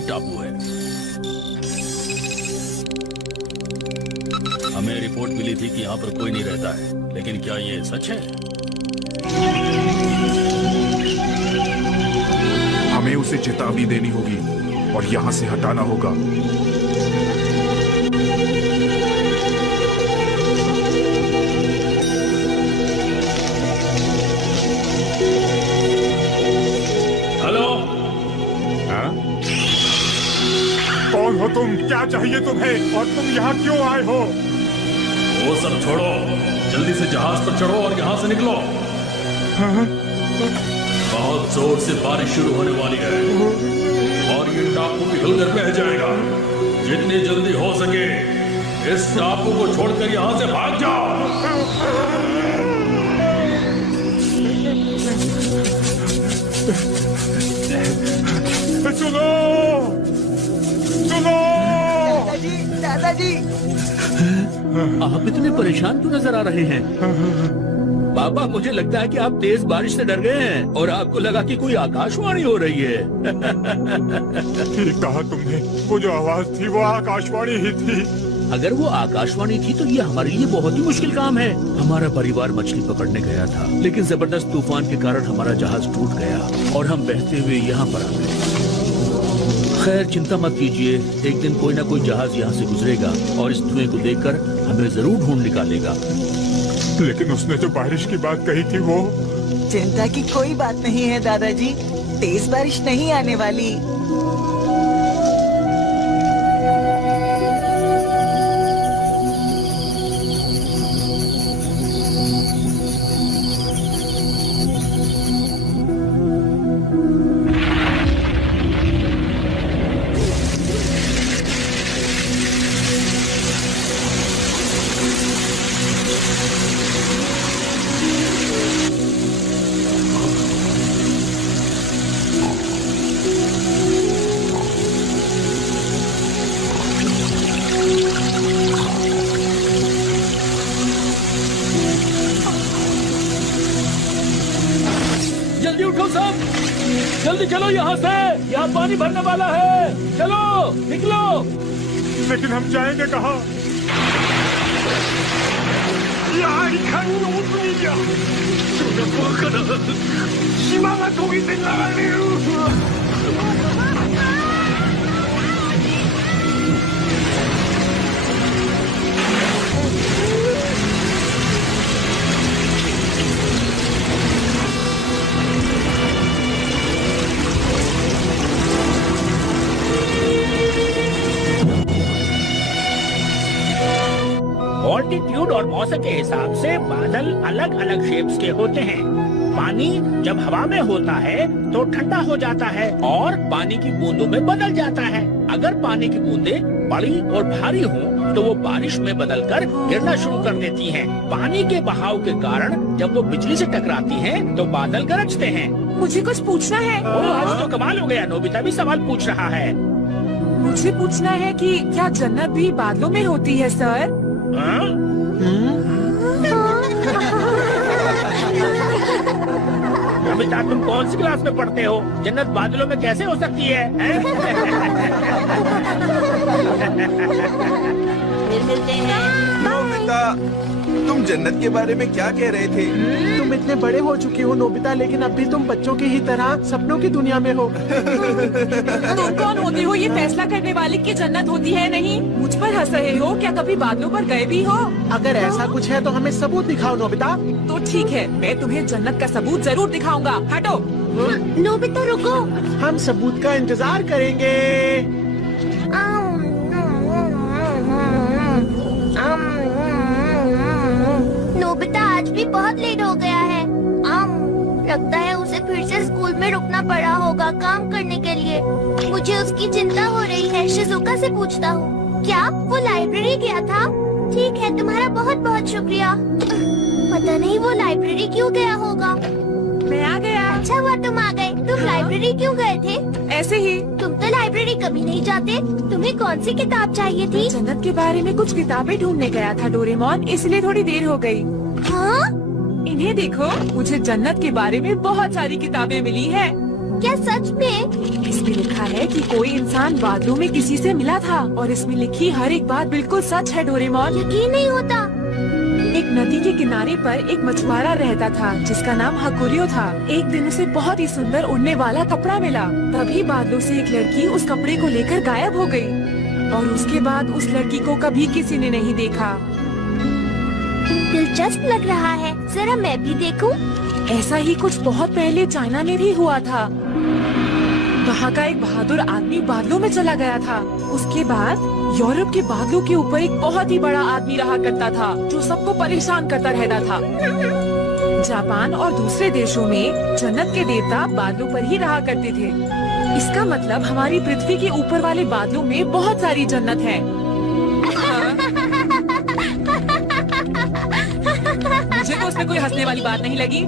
ही टापू है। हमें रिपोर्ट मिली थी कि यहाँ पर कोई नहीं रहता है, लेकिन क्या ये सच है? हमें उसे चेतावनी देनी होगी और यहाँ से हटाना होगा। हेलो, कौन हो तुम? क्या चाहिए तुम्हें और तुम यहाँ क्यों आए हो? वो सब छोड़ो, जल्दी से जहाज पर चढ़ो और यहाँ से निकलो। बहुत जोर से बारिश शुरू होने वाली है और ये टापू पिघलकर बह जाएगा। जितनी जल्दी हो सके इस टापू को छोड़कर यहाँ से भाग जाओ। सुनो, सुनो। दादाजी, दादाजी। आप इतने परेशान क्यों नजर आ रहे हैं? बाबा, मुझे लगता है कि आप तेज बारिश से डर गए हैं और आपको लगा कि कोई आकाशवाणी हो रही है। ठीक कहा तुमने, वो जो आवाज थी वो आकाशवाणी ही थी। अगर वो आकाशवाणी थी तो ये हमारे लिए बहुत ही मुश्किल काम है। हमारा परिवार मछली पकड़ने गया था, लेकिन जबरदस्त तूफान के कारण हमारा जहाज टूट गया और हम बहते हुए यहाँ पर आ गए। खैर, चिंता मत कीजिए, एक दिन कोई ना कोई जहाज यहाँ से गुजरेगा और इस धुएं को देखकर हमें जरूर ढूंढ निकालेगा। लेकिन उसने जो बारिश की बात कही थी वो। चिंता की कोई बात नहीं है दादाजी, तेज बारिश नहीं आने वाली। जल्दी उठो सब, जल्दी चलो यहाँ से, यहाँ पानी भरने वाला है। चलो निकलो। लेकिन हम जाएंगे कहाँ? ऑल्टीट्यूड और मौसम के हिसाब से बादल अलग अलग शेप्स के होते हैं। पानी जब हवा में होता है तो ठंडा हो जाता है और पानी की बूंदों में बदल जाता है। अगर पानी की बूंदें बड़ी और भारी हों तो वो बारिश में बदलकर गिरना शुरू कर देती हैं। पानी के बहाव के कारण जब वो बिजली से टकराती हैं तो बादल गरजते हैं। मुझे कुछ पूछना है। ओह, आज तो कमाल हो गया, नोबिता भी सवाल पूछ रहा है। मुझे पूछना है कि क्या जन्नत भी बादलों में होती है सर? हाँ? नोबिता, तुम कौन सी क्लास में पढ़ते हो? जन्नत बादलों में कैसे हो सकती है? फिर मिलते हैं। नोबिता, तुम जन्नत के बारे में क्या कह रहे थे? तुम इतने बड़े हो चुके हो नोबिता, लेकिन अब भी तुम बच्चों की ही तरह सपनों की दुनिया में हो। तुम कौन होते हो ये फैसला करने वाले कि जन्नत होती है नहीं? मुझ पर हंस रहे हो? क्या कभी बादलों पर गए भी हो? अगर ऐसा कुछ है तो हमें सबूत दिखाओ नोबिता। तो ठीक है, मैं तुम्हें जन्नत का सबूत जरूर दिखाऊंगा। हटो। नोबिता रुको। हम सबूत का इंतजार करेंगे। नोबिता आज भी बहुत लेट हो गया है। लगता है उसे फिर से स्कूल में रुकना पड़ा होगा काम करने के लिए। मुझे उसकी चिंता हो रही है। शिजुका से पूछता हूँ। क्या वो लाइब्रेरी गया था? ठीक है, तुम्हारा बहुत बहुत शुक्रिया। पता नहीं वो लाइब्रेरी क्यों गया होगा। मैं आ गया। अच्छा हुआ तुम आ गए। तुम लाइब्रेरी क्यों गए थे? ऐसे ही। तुम तो लाइब्रेरी कभी नहीं जाते। तुम्हें कौन सी किताब चाहिए थी? जन्नत के बारे में कुछ किताबें ढूंढने गया था डोरेमोन, इसलिए थोड़ी देर हो गई। हाँ? इन्हें देखो, मुझे जन्नत के बारे में बहुत सारी किताबें मिली हैं। क्या सच में? इसमें लिखा है कि कोई इंसान बादलों में किसी से मिला था और इसमें लिखी हर एक बात बिल्कुल सच है डोरेमोन। यकीन नहीं होता। एक नदी के किनारे पर एक मछुआरा रहता था जिसका नाम हकुरियो था। एक दिन उसे बहुत ही सुंदर उड़ने वाला कपड़ा मिला। तभी बादलों से एक लड़की उस कपड़े को लेकर गायब हो गई और उसके बाद उस लड़की को कभी किसी ने नहीं देखा। दिलचस्प लग रहा है, जरा मैं भी देखूं। ऐसा ही कुछ बहुत पहले चाइना में भी हुआ था। वहाँ का एक बहादुर आदमी बादलों में चला गया था। उसके बाद यूरोप के बादलों के ऊपर एक बहुत ही बड़ा आदमी रहा करता था जो सबको परेशान करता रहता था। जापान और दूसरे देशों में जन्नत के देवता बादलों पर ही रहा करते थे। इसका मतलब हमारी पृथ्वी के ऊपर वाले बादलों में बहुत सारी जन्नत है। मुझे तो उसमें कोई हंसने वाली बात नहीं लगी।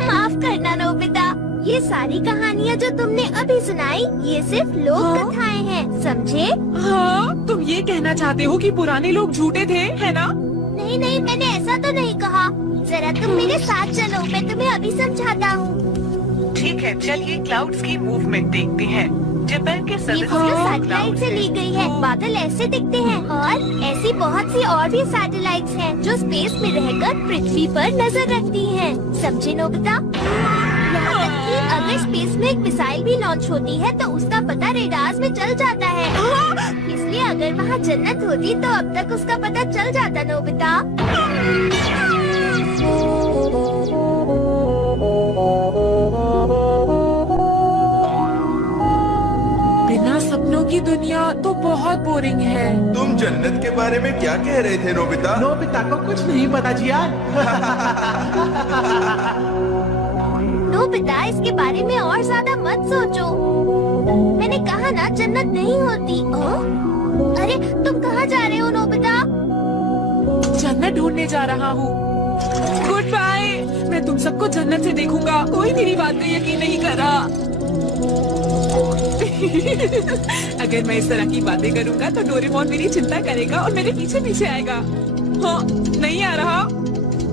माफ करना नोबिता, ये सारी कहानियाँ जो तुमने अभी सुनाई ये सिर्फ लोक कथाएं हैं, समझे? हाँ, तुम ये कहना चाहते हो कि पुराने लोग झूठे थे, है ना? नहीं नहीं, मैंने ऐसा तो नहीं कहा। जरा तुम मेरे साथ चलो, मैं तुम्हें अभी समझाता हूँ। ठीक है, चलिए क्लाउड्स की मूवमेंट देखते हैं। जापान के ये सदस्य फोटो सैटेलाइट से ली गई है। बादल ऐसे दिखते हैं और ऐसी बहुत सी और भी सैटेलाइट्स हैं जो स्पेस में रहकर पृथ्वी पर नजर रखती हैं, समझे नोबिता? यहाँ तक कि अगर स्पेस में एक मिसाइल भी लॉन्च होती है तो उसका पता रेडार्स में चल जाता है। इसलिए अगर वहाँ जन्नत होती तो अब तक उसका पता चल जाता नोबिता। बिना सपनों की दुनिया तो बहुत बोरिंग है। तुम जन्नत के बारे में क्या कह रहे थे नोबिता? नोबिता को कुछ नहीं पता जियान। नोबिता, इसके बारे में और ज्यादा मत सोचो। मैंने कहा ना जन्नत नहीं होती। अरे तुम कहाँ जा रहे हो नोबिता? जन्नत ढूंढने जा रहा हूँ। Goodbye. मैं तुम सबको जन्नत से देखूंगा। कोई मेरी बात पे यकीन नहीं कर रहा। अगर मैं इस तरह की बातें करूंगा तो डोरेमोन मेरी चिंता करेगा और मेरे पीछे पीछे आएगा। हाँ, नहीं आ रहा।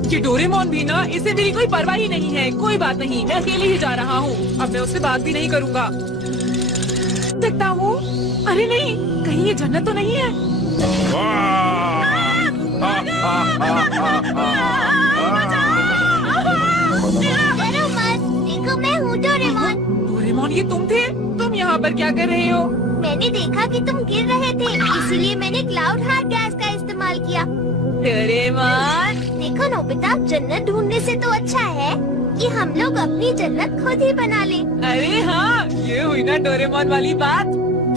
कि डोरेमोन भी ना, इसे मेरी कोई परवाह ही नहीं है। कोई बात नहीं, मैं अकेले ही जा रहा हूँ। अब मैं उससे बात भी नहीं करूँगा। देखता हूँ। अरे नहीं, कहीं ये जन्नत तो नहीं है। डरो मत, देखो मैं हूँ डोरेमोन। डोरेमोन, ये तुम थे? तुम यहाँ पर क्या कर रहे हो? मैंने देखा कि तुम गिर रहे थे, इसीलिए मैंने क्लाउड हार्ट गैस का इस्तेमाल किया। डोरेमोन, देखो नोबिता, जन्नत ढूंढने से तो अच्छा है कि हम लोग अपनी जन्नत खुद ही बना लें। अरे हाँ, ये हुई ना डोरेमोन वाली बात।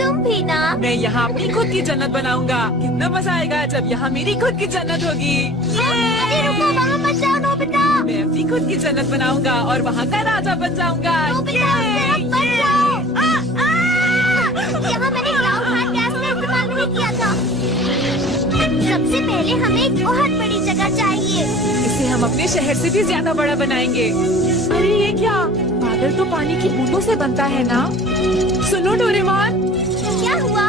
तुम भी ना। मैं यहाँ अपनी खुद की जन्नत बनाऊंगा। कितना मजा आएगा जब यहाँ मेरी खुद की जन्नत होगी। अरे रुको, वहाँ मत जाओ नोबिता। मैं अपनी खुद की जन्नत बनाऊंगा और वहाँ का राजा बन जाऊंगा। नोबिता, जरा बच जाओ। यहाँ मैंने क्लाउड हार्ट गैस का इस्तेमाल नहीं किया था। सबसे पहले हमें एक बहुत बड़ी जगह चाहिए। इसे हम अपने शहर से भी ज्यादा बड़ा बनाएंगे। अरे ये क्या? बादल तो पानी की बूंदों से बनता है ना? सुनो डोरेमोन, क्या हुआ?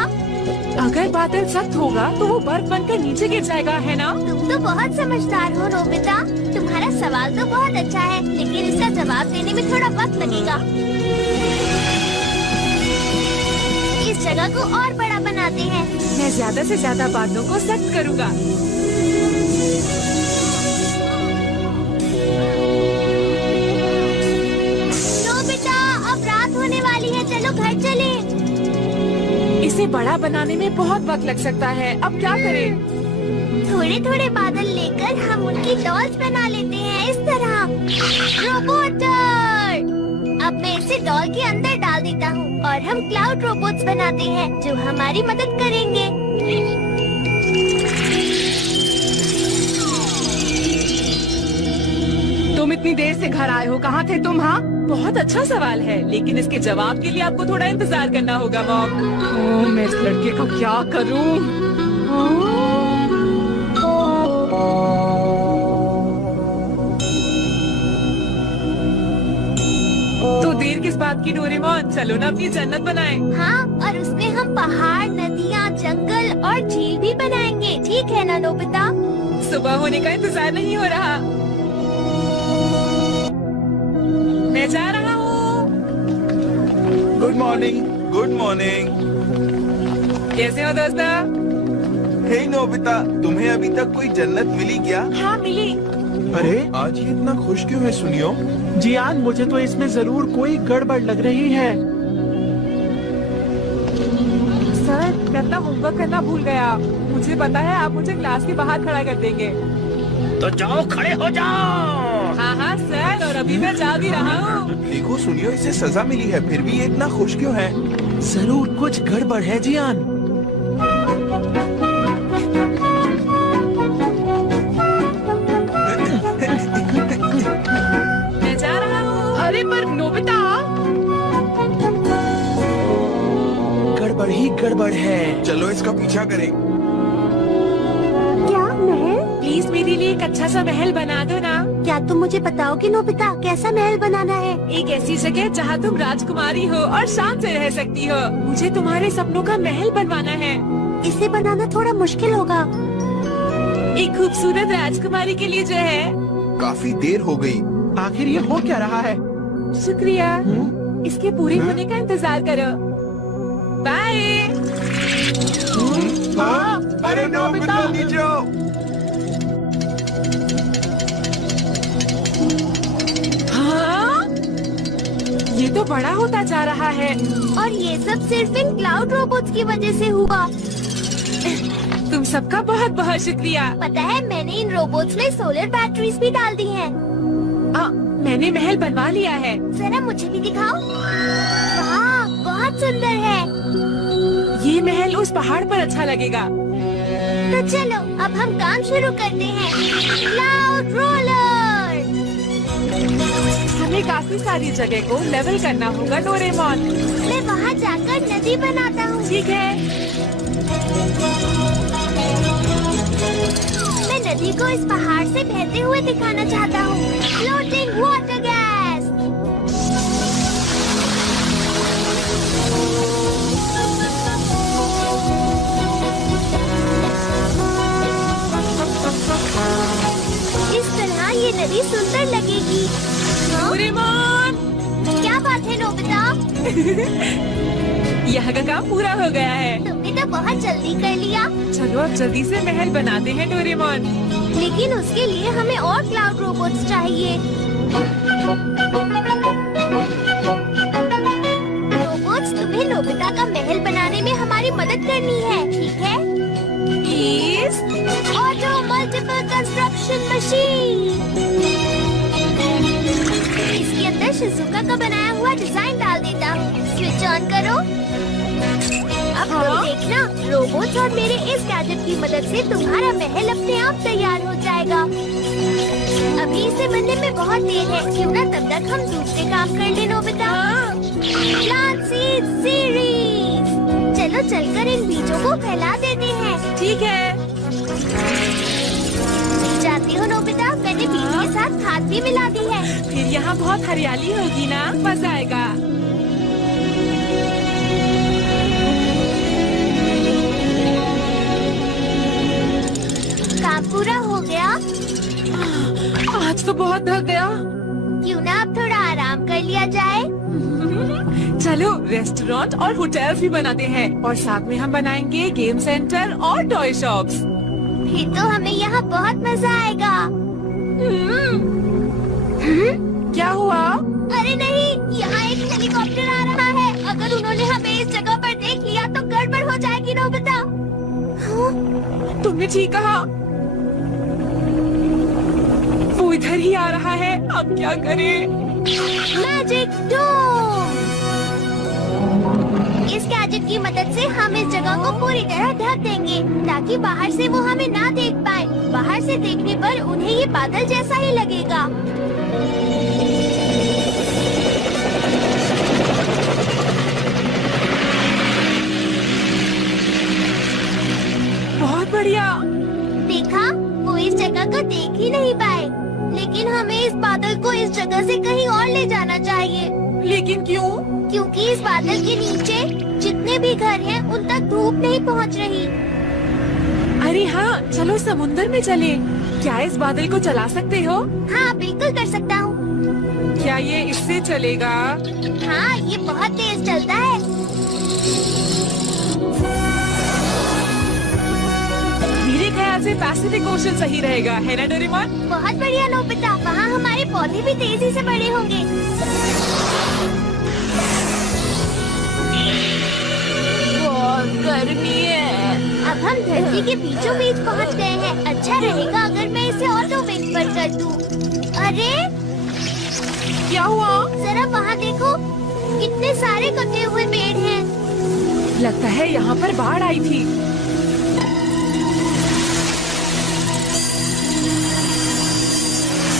अगर बादल सख्त होगा तो वो बर्फ बनकर नीचे गिर जाएगा, है ना? तुम तो बहुत समझदार हो नोबिता। तुम्हारा सवाल तो बहुत अच्छा है, लेकिन इसका जवाब देने में थोड़ा वक्त लगेगा। इस जगह को और बड़ा बनाते हैं। मैं ज्यादा से ज्यादा बादलों को सख्त करूँगा। नोबिता, अब रात होने वाली है, चलो घर चले। इसे बड़ा बनाने में बहुत वक्त लग सकता है। अब क्या करें? थोड़े थोड़े बादल लेकर हम उनकी डॉल्स बना लेते हैं, इस तरह। रोबोटर! अब मैं इसे डॉल के अंदर डाल देता हूँ और हम क्लाउड रोबोट्स बनाते हैं जो हमारी मदद करेंगे। तुम इतनी देर से घर आए हो, कहाँ थे तुम? हाँ, बहुत अच्छा सवाल है, लेकिन इसके जवाब के लिए आपको थोड़ा इंतजार करना होगा मॉम। ओह, मैं इस लड़के का क्या करूँ? तो देर किस बात की डोरेमोन, चलो ना अपनी जन्नत बनाएं। हाँ, और उसमें हम पहाड़, नदियाँ, जंगल और झील भी बनाएंगे, ठीक है ना नोबिता? सुबह होने का इंतजार नहीं हो रहा। मैं जा रहा हूँ। Good morning. Good morning. कैसे हो दोस्तों? हे नोबिता, तुम्हें अभी तक कोई जन्नत मिली क्या? हाँ मिली। अरे आज ये इतना खुश क्यों है सुनियो? जियान, मुझे तो इसमें जरूर कोई गड़बड़ लग रही है। सर, मैं अपना होमवर्क करना भूल गया। मुझे पता है आप मुझे क्लास के बाहर खड़ा कर देंगे। तो जाओ, खड़े हो जाओ। हाँ हाँ सर, और अभी मैं जा भी रहा हूँ। देखो सुनियो, इसे सजा मिली है, फिर भी ये इतना खुश क्यों है? जरूर कुछ गड़बड़ है जियान। मैं जा रहा हूँ। अरे पर नोबिता, गड़बड़ ही गड़बड़ है। चलो इसका पीछा करें। क्या महल? प्लीज मेरे लिए एक अच्छा सा महल बना दो ना। क्या तुम मुझे बताओगे नोबिता, कैसा महल बनाना है? एक ऐसी जगह जहाँ तुम राजकुमारी हो और शान से रह सकती हो। मुझे तुम्हारे सपनों का महल बनवाना है। इसे बनाना थोड़ा मुश्किल होगा। एक खूबसूरत राजकुमारी के लिए जो है। काफी देर हो गई। आखिर ये हो क्या रहा है? शुक्रिया। इसके पूरे होने का इंतजार करो। बाय। अरे नोबिता नीचे आओ। हाँ? ये तो बड़ा होता जा रहा है। और ये सब सिर्फ इन क्लाउड रोबोट्स की वजह से हुआ। तुम सबका बहुत बहुत शुक्रिया। पता है, मैंने इन रोबोट्स में सोलर बैटरीज भी डाल दी हैं। मैंने महल बनवा लिया है। जरा मुझे भी दिखाओ। वाह, बहुत सुंदर है। ये महल उस पहाड़ पर अच्छा लगेगा। तो चलो अब हम काम शुरू करते हैं। Cloud roller. हमें काफी सारी जगह को लेवल करना होगा डोरेमोन। मैं वहाँ जाकर नदी बनाता हूँ। ठीक है। मैं नदी को इस पहाड़ से बहते हुए दिखाना चाहता हूँ। Floating water gas. इस तरह ये नदी सुंदर लगेगी। हाँ? डोरेमोन, क्या बात है नोबिता? यहाँ का काम पूरा हो गया है। तुमने तो बहुत जल्दी कर लिया। चलो अब जल्दी से महल बनाते हैं डोरेमोन। लेकिन उसके लिए हमें और क्लाउड रोबोट्स चाहिए। रोबोट्स, तुम्हें नोबिता का महल बनाने में हमारी मदद करनी है, ठीक है? Please. Auto multiple construction machine. इसके अंदर शिजुका का बनाया हुआ डिजाइन डाल देता हूँ। स्विच ऑन करो। अब तुम देखना, रोबोट्स और मेरे इस गैजेट की मदद से तुम्हारा महल अपने आप तैयार हो जाएगा। अभी इसे बनने में बहुत देर है, क्यों ना तब तक हम दूसरे काम कर ले नोबिता। Plant seed series. चलो चलकर इन बीजों को फैला देते हैं। ठीक है। जानती हो नोबिता, मैंने बीज के साथ खाद भी मिला दी है। फिर यहाँ बहुत हरियाली होगी ना, मजा आएगा। काम पूरा हो गया। आज तो बहुत थक गया। क्यों ना अब थोड़ा आराम कर लिया जाए। चलो रेस्टोरेंट और होटल्स भी बनाते हैं और साथ में हम बनाएंगे गेम सेंटर और टॉय शॉप्स। फिर तो हमें यहाँ बहुत मजा आएगा। क्या हुआ? अरे नहीं, यहाँ एक हेलीकॉप्टर आ रहा है। अगर उन्होंने हमें इस जगह पर देख लिया तो गड़बड़ हो जाएगी नोबिता। तुमने ठीक कहा। वो इधर ही आ रहा है। अब क्या करें? मैजिक डोम। इस गैजेट की मदद से हम इस जगह को पूरी तरह ढक देंगे ताकि बाहर से वो हमें ना देख पाए। बाहर से देखने पर उन्हें ये बादल जैसा ही लगेगा। बहुत बढ़िया। देखा, वो इस जगह को देख ही नहीं पाए। लेकिन हमें इस बादल को इस जगह से कहीं और ले जाना चाहिए। लेकिन क्यों? क्योंकि इस बादल के नीचे जितने भी घर हैं, उन तक धूप नहीं पहुंच रही। अरे हाँ, चलो समुंदर में चले। क्या इस बादल को चला सकते हो? हाँ, बिल्कुल कर सकता हूँ। क्या ये इससे चलेगा? हाँ, ये बहुत तेज चलता है। मेरे ख्याल से पैसिफिक ओशन सही रहेगा, है ना डोरेमोन? बहुत बढ़िया नोबिता, वहाँ हमारे पौधे भी तेजी से बड़े होंगे। बहुत गर्मी है। अब हम धरती के बीचों बीच पहुँच गए हैं। अच्छा रहेगा अगर मैं इसे और 2 वेग पर कर दूं। अरे क्या हुआ? जरा वहाँ देखो, कितने सारे कटे हुए पेड़ हैं। लगता है यहाँ पर बाढ़ आई थी।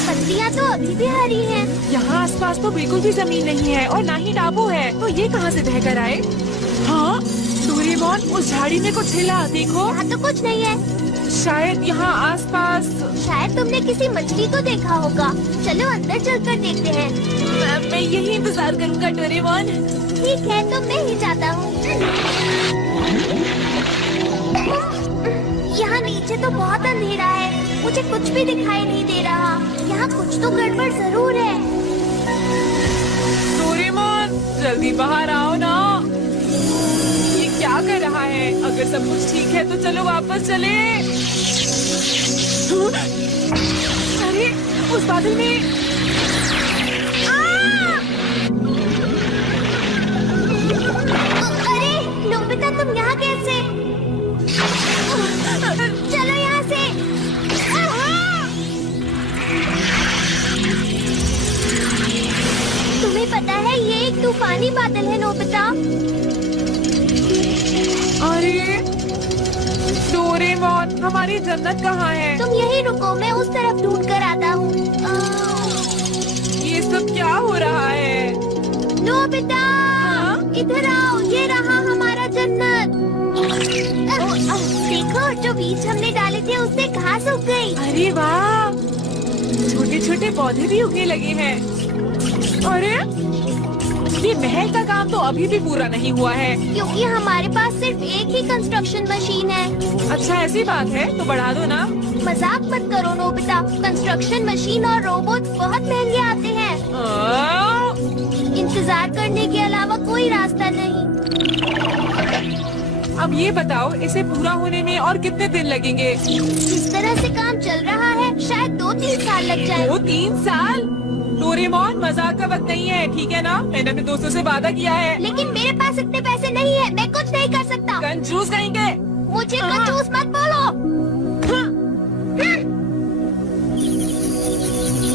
पत्तियाँ तो अभी भी हरी हैं। यहाँ आसपास तो बिल्कुल भी जमीन नहीं है और ना ही टापू है, तो ये कहाँ से बहकर आए? हाँ, डोरेमोन, उस झाड़ी में कुछ हिला, देखो। यहाँ तो कुछ नहीं है। शायद यहाँ आसपास। शायद तुमने किसी मछली को देखा होगा। चलो अंदर चलकर देखते हैं। मैं यही इंतजार करूँगा डोरेमोन। ठीक है, तो मैं ही जाता हूँ। यहाँ नीचे तो बहुत अंधेरा है, मुझे कुछ भी दिखाई नहीं दे रहा। यहाँ कुछ तो गड़बड़ जरूर है। डोरेमोन, जल्दी बाहर आओ ना। ये क्या कर रहा है? अगर सब कुछ ठीक है तो चलो वापस चले। अरे, उस बादल में। अरे नोबिता, तुम यहाँ कैसे? चलो यहाँ से। तुम्हें पता है ये एक तूफानी बादल है नोबिता। अरे डोरेमोन, हमारी जन्नत कहाँ है? तुम यहीं रुको, मैं उस तरफ ढूंढ कर आता हूँ। ये सब क्या हो रहा है? नोबिता, इधर आओ, ये रहा हमारा जन्नत। देखो, जो बीज हमने डाले थे उससे घास उग गई। अरे वाह, छोटे छोटे पौधे भी उगने लगे हैं। अरे, ये महल का काम तो अभी भी पूरा नहीं हुआ है। क्योंकि हमारे पास सिर्फ एक ही कंस्ट्रक्शन मशीन है। अच्छा, ऐसी बात है तो बढ़ा दो ना। मजाक मत करो नोबिता, कंस्ट्रक्शन मशीन और रोबोट बहुत महंगे आते हैं। इंतजार करने के अलावा कोई रास्ता नहीं। अब ये बताओ, इसे पूरा होने में और कितने दिन लगेंगे? जिस तरह से काम चल रहा है शायद 2-3 साल लग जाए। 2-3 साल? डोरेमोन, मजाक का वक्त नहीं है, ठीक है ना? मैंने अपने दोस्तों से वादा किया है। लेकिन मेरे पास इतने पैसे नहीं है, मैं कुछ नहीं कर सकता। कंजूस कहेंगे। मुझे कंजूस मत बोलो।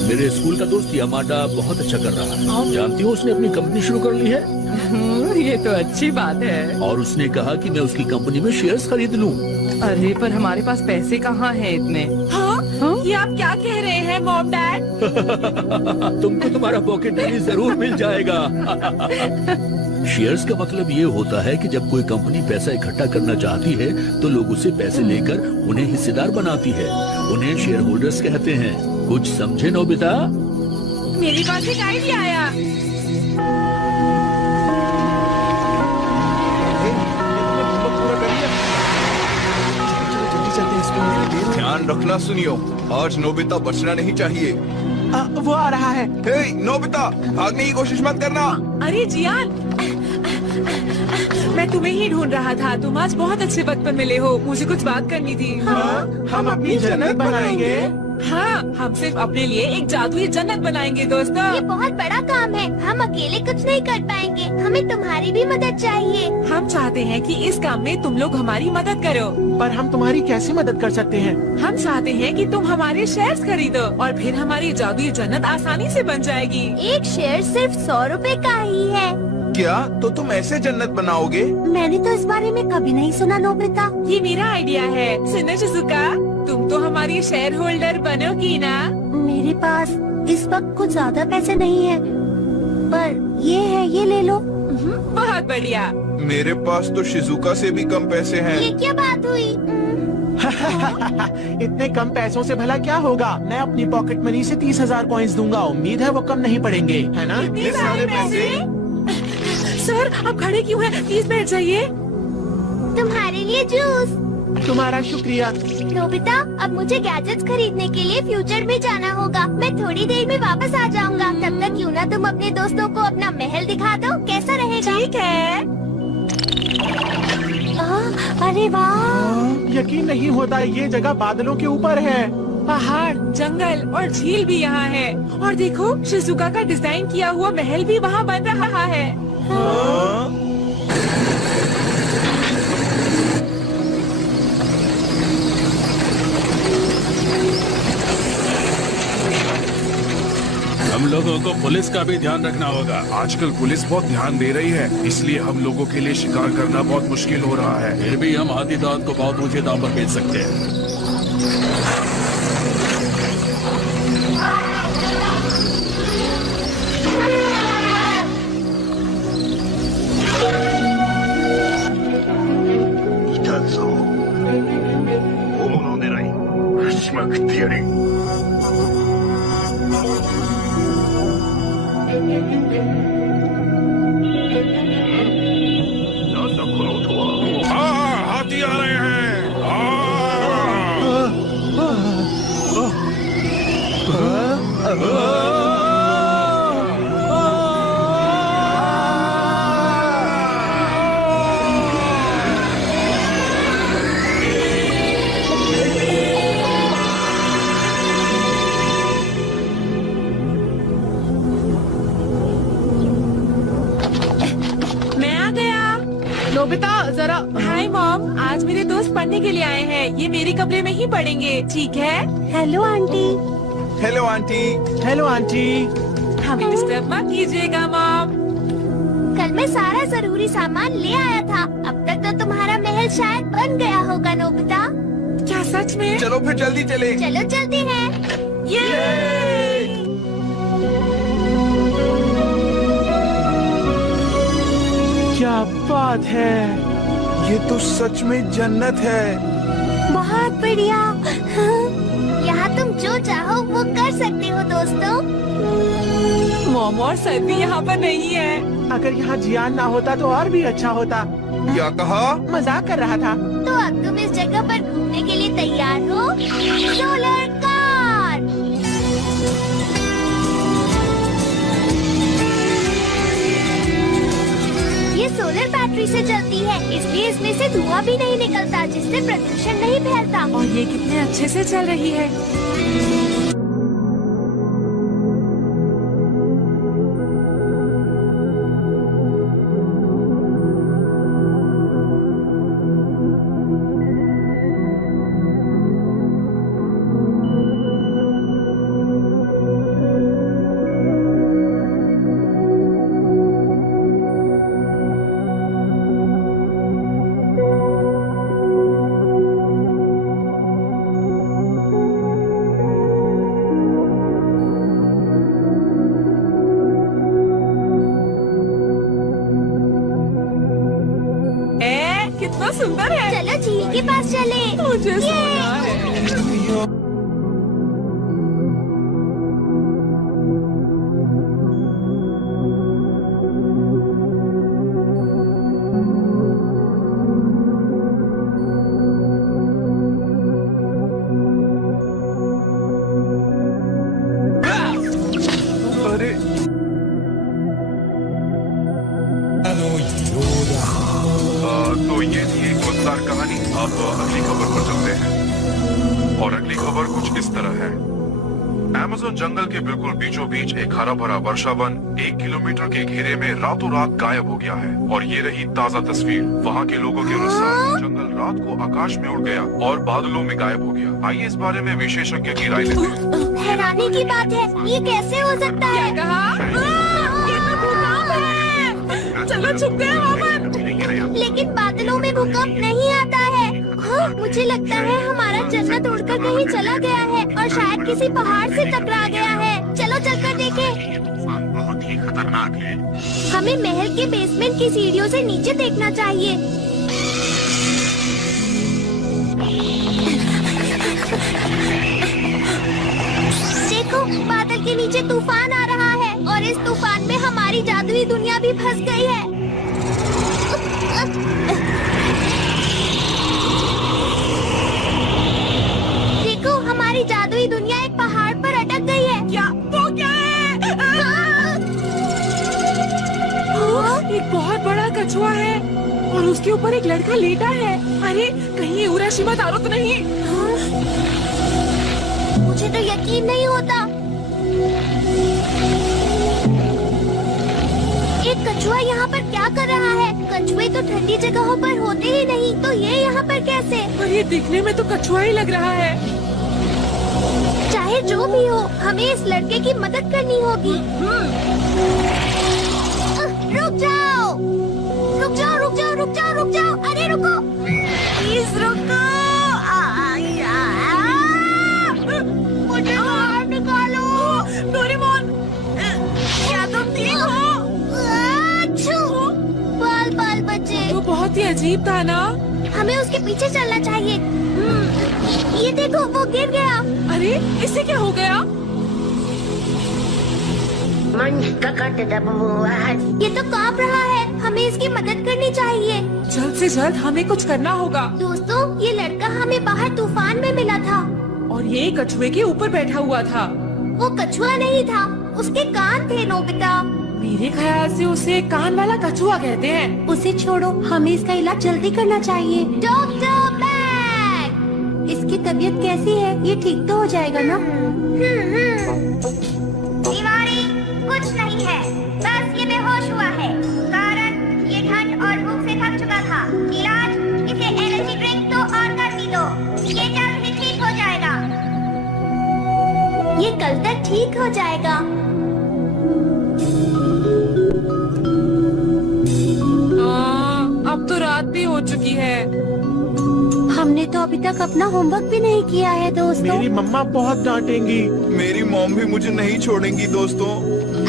मेरे स्कूल का दोस्त यामाडा बहुत अच्छा कर रहा है। जानती हो, उसने अपनी कंपनी शुरू कर ली है। ये तो अच्छी बात है। और उसने कहा कि मैं उसकी कंपनी में शेयर्स खरीद लूं। अरे पर हमारे पास पैसे कहाँ हैं इतने? हाँ? ये आप क्या कह रहे हैं मॉम डैड? तुमको तुम्हारा पॉकेट मनी जरूर मिल जाएगा। शेयर्स का मतलब ये होता है कि जब कोई कंपनी पैसा इकट्ठा करना चाहती है तो लोग उससे पैसे लेकर उन्हें हिस्सेदार बनाती है। उन्हें शेयर होल्डर्स कहते हैं। कुछ समझे नोबिता? मेरे पास एक आइडिया आया। ध्यान रखना सुनियो, आज नोबिता बचना नहीं चाहिए। वो आ रहा है। हे नोबिता, भागने की कोशिश मत करना। अरे जियान, मैं तुम्हें ही ढूंढ रहा था। तुम आज बहुत अच्छे वक्त पर मिले हो। मुझे कुछ बात करनी थी। हम अपनी जन्नत बनाएंगे। हाँ, हम सिर्फ अपने लिए एक जादुई जन्नत बनाएंगे दोस्तों। ये बहुत बड़ा काम है, हम अकेले कुछ नहीं कर पाएंगे। हमें तुम्हारी भी मदद चाहिए। हम चाहते हैं कि इस काम में तुम लोग हमारी मदद करो। पर हम तुम्हारी कैसे मदद कर सकते हैं? हम चाहते हैं कि तुम हमारे शेयर्स खरीदो और फिर हमारी जादुई जन्नत आसानी से बन जाएगी। एक शेयर सिर्फ 100 रुपए का ही है। क्या तो तुम ऐसे जन्नत बनाओगे? मैंने तो इस बारे में कभी नहीं सुना नोबिता। ये मेरा आइडिया है। सुनो शिजुका, तुम तो हमारी शेयर होल्डर बनोगी ना? मेरे पास इस वक्त कुछ ज्यादा पैसे नहीं है, पर ये है, ये ले लो। बहुत बढ़िया। मेरे पास तो शिजुका से भी कम पैसे हैं। ये क्या बात हुई? इतने कम पैसों से भला क्या होगा? मैं अपनी पॉकेट मनी से 30,000 कॉइन्स दूंगा। उम्मीद है वो कम नहीं पड़ेंगे, है ना? इतने सारे पैसे? सर, आप खड़े क्यों हैं? प्लीज बैठ जाइए। तुम्हारे लिए जूस। तुम्हारा शुक्रिया। नोबिता, अब मुझे गैजेट्स खरीदने के लिए फ्यूचर में जाना होगा। मैं थोड़ी देर में वापस आ जाऊंगा। तब तक क्यों ना तुम अपने दोस्तों को अपना महल दिखा दो, कैसा रहेगा? ठीक है। अरे वाह! यकीन नहीं होता, ये जगह बादलों के ऊपर है। पहाड़, जंगल और झील भी यहाँ है। और देखो, शिजुका का डिजाइन किया हुआ महल भी वहाँ बन रहा है। हम लोगों को पुलिस का भी ध्यान रखना होगा। आजकल पुलिस बहुत ध्यान दे रही है, इसलिए हम लोगों के लिए शिकार करना बहुत मुश्किल हो रहा है। फिर भी हम हाथी दांत को बहुत ऊंचे दाम पर बेच सकते हैं। हाथी आ रहे हैं। नोबिता, जरा। हाय मॉम, आज मेरे दोस्त पढ़ने के लिए आए हैं। ये मेरे कमरे में ही पढ़ेंगे, ठीक है? Hello aunty. Hello aunty. Hello aunty. हमें डिस्टर्ब मत कीजिएगा मॉम। कल मैं सारा जरूरी सामान ले आया था। अब तक तो तुम्हारा महल शायद बन गया होगा नोबिता। क्या सच में? चलो फिर जल्दी चले। चलो चलते हैं। क्या बात है! ये तो सच में जन्नत है। बहुत बढ़िया। यहाँ तुम जो चाहो वो कर सकते हो दोस्तों। मॉम और सर भी यहाँ पर नहीं है। अगर यहाँ जियान ना होता तो और भी अच्छा होता। क्या कहा? मजाक कर रहा था। तो अब तुम इस जगह पर घूमने के लिए तैयार हो? Solar car. ये सोलर बैटरी से चलती है, इसलिए इसमें से धुआं भी नहीं निकलता, जिससे प्रदूषण नहीं फैलता। और ये कितने अच्छे से चल रही है। कितना सुंदर है। चलो झील के पास चले। मुझे सोना है। अरे तो ये थी एक मजेदार कहानी। अब अगली खबर पर चलते हैं और अगली खबर कुछ इस तरह है। अमेज़न जंगल के बिल्कुल बीचों बीच एक हरा भरा वर्षा वन 1 किलोमीटर के घेरे में रातों रात गायब हो गया है। और ये रही ताजा तस्वीर। वहाँ के लोगों के अनुसार जंगल रात को आकाश में उड़ गया और बादलों में गायब हो गया। आइए इस बारे में विशेषज्ञ की राय लेते हैं। हैरानी की बात है, ये कैसे हो सकता है? क्या कहा? ये तो भूकंप है। चलो छुपते हैं वहाँ पर। लेकिन बादलों में भूकंप नहीं आता है। हाँ, मुझे लगता है हमारा जन्नत उड़कर कहीं चला गया है और शायद किसी पहाड़ से टकरा गया है। चलो चलकर देखें। बहुत ही खतरनाक है। हमें महल के बेसमेंट की सीढ़ियों से नीचे देखना चाहिए। देखो, बादल के नीचे तूफान आ रहा है और इस तूफान में हमारी जादुई दुनिया भी फंस गई है। हमारी जादुई दुनिया एक पहाड़ पर अटक गई है। क्या वो क्या है? एक बहुत बड़ा कछुआ है और उसके ऊपर एक लड़का लेटा है। अरे कहीं ये उराशिमा तारो तो नहीं? मुझे तो यकीन नहीं होता। एक कछुआ यहाँ पर क्या कर रहा है? कछुए तो ठंडी जगहों पर होते ही नहीं, तो ये यहाँ पर कैसे? पर ये दिखने में तो कछुआ ही लग रहा है। चाहे जो भी हो, हमें इस लड़के की मदद करनी होगी। रुक जाओ, रुक जाओ, रुक जाओ, रुक जाओ, रुक जाओ। अरे रुको, प्लीज रुको। मुझे बाहर निकालो। डोरेमोन, क्या तुम ठीक हो? बाल बाल बच्चे। वो बहुत ही अजीब था ना? हमें उसके पीछे चलना चाहिए। ये देखो, वो गिर गया। अरे इससे क्या हो गया? ये तो कांप रहा है। हमें इसकी मदद करनी चाहिए। जल्द से जल्द हमें कुछ करना होगा। दोस्तों, ये लड़का हमें बाहर तूफान में मिला था और ये कछुए के ऊपर बैठा हुआ था। वो कछुआ नहीं था, उसके कान थे नोबिता। मेरे ख्याल से उसे कान वाला कछुआ कहते हैं। उसे छोड़ो, हमें इसका इलाज जल्दी करना चाहिए। डॉक्टर बैग, इसकी तबीयत कैसी है? ये ठीक तो हो जाएगा ना? बीमारी कुछ नहीं है, बस ये बेहोश हुआ है। कारण ये ठंड और भूख से थक चुका था। इलाज, इसे एनर्जी ड्रिंक दो और गर्मी दो। ये जल्द ही ठीक हो जाएगा। ये कल तक ठीक हो जाएगा। अब तो रात भी हो चुकी है। हमने तो अभी तक अपना होमवर्क भी नहीं किया है दोस्तों। मेरी मम्मा बहुत डांटेंगी। मेरी मॉम भी मुझे नहीं छोड़ेंगी दोस्तों।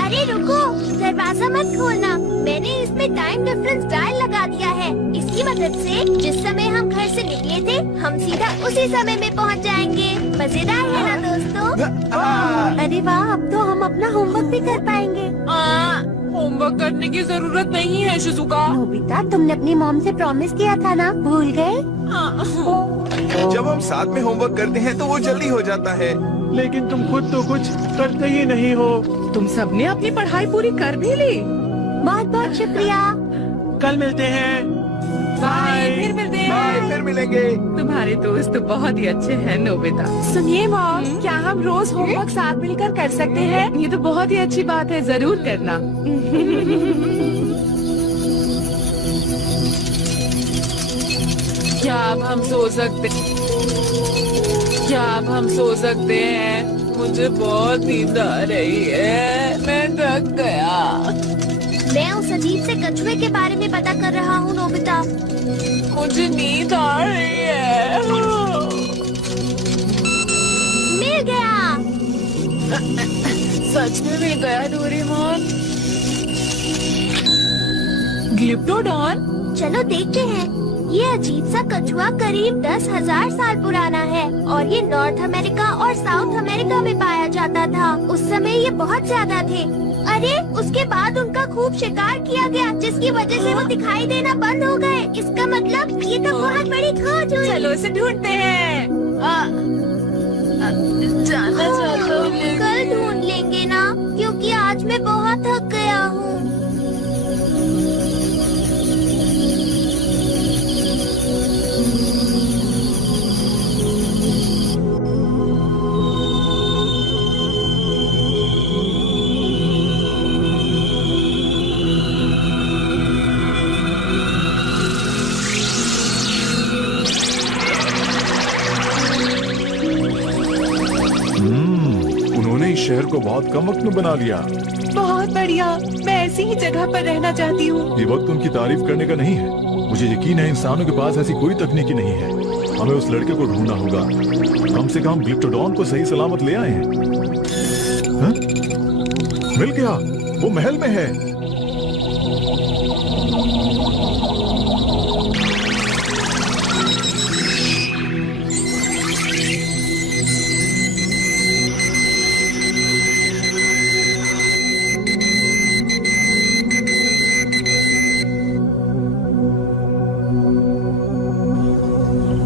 अरे रुको, दरवाजा मत खोलना। मैंने इसमें टाइम डिफरेंस डायल लगा दिया है। इसकी मदद से जिस समय हम घर से निकले थे, हम सीधा उसी समय में पहुंच जाएंगे। मजेदार है ना दोस्तों? अरे वाह, अब तो हम अपना होमवर्क भी कर पाएंगे। होमवर्क करने की जरूरत नहीं है शिजुका। नोबिता, तुमने अपनी मॉम से प्रॉमिस किया था ना, भूल गए? जब हम साथ में होमवर्क करते हैं तो वो जल्दी हो जाता है। लेकिन तुम खुद तो कुछ करते ही नहीं हो। तुम सबने अपनी पढ़ाई पूरी कर भी ली। बहुत बहुत शुक्रिया। कल मिलते हैं। बाय, फिर मिलते हैं। बाय, फिर मिलेंगे। तुम्हारे दोस्त तो बहुत ही अच्छे हैं नोबिता। सुनिए मॉम, क्या हम रोज होमवर्क साथ मिलकर कर सकते हैं? ये तो बहुत ही अच्छी बात है, जरूर करना। क्या अब हम सो सकते हैं? मुझे बहुत नींद आ रही है, मैं थक गया। मैं उस अजीब से कछुए के बारे में पता कर रहा हूँ नोबिता। मुझे नींद आ रही है। मिल गया। सच में मिल गया डोरेमोन। ग्लिप्टोडॉन। चलो देखते हैं। ये अजीब सा कछुआ करीब 10,000 साल पुराना है और ये नॉर्थ अमेरिका और साउथ अमेरिका में पाया जाता था। उस समय ये बहुत ज्यादा थे। अरे उसके बाद उनका खूब शिकार किया गया, जिसकी वजह से वो दिखाई देना बंद हो गए। इसका मतलब ये तो बहुत बड़ी खोज हुई। चलो इसे ढूंढते हैं। जाना चाहता हूँ। कल ढूंढ लेंगे ना, क्योंकि आज मैं बहुत थक गया हूँ। उन्होंने इस शहर को बहुत कम वक्त में बना लिया। बहुत बढ़िया, मैं ऐसी ही जगह पर रहना चाहती हूँ। ये वक्त उनकी तारीफ करने का नहीं है। मुझे यकीन है इंसानों के पास ऐसी कोई तकनीकी नहीं है। हमें उस लड़के को ढूंढना होगा। कम से कम ग्लिप्टोडॉन को सही सलामत ले आए हैं। हाँ? मिल गया, वो महल में है।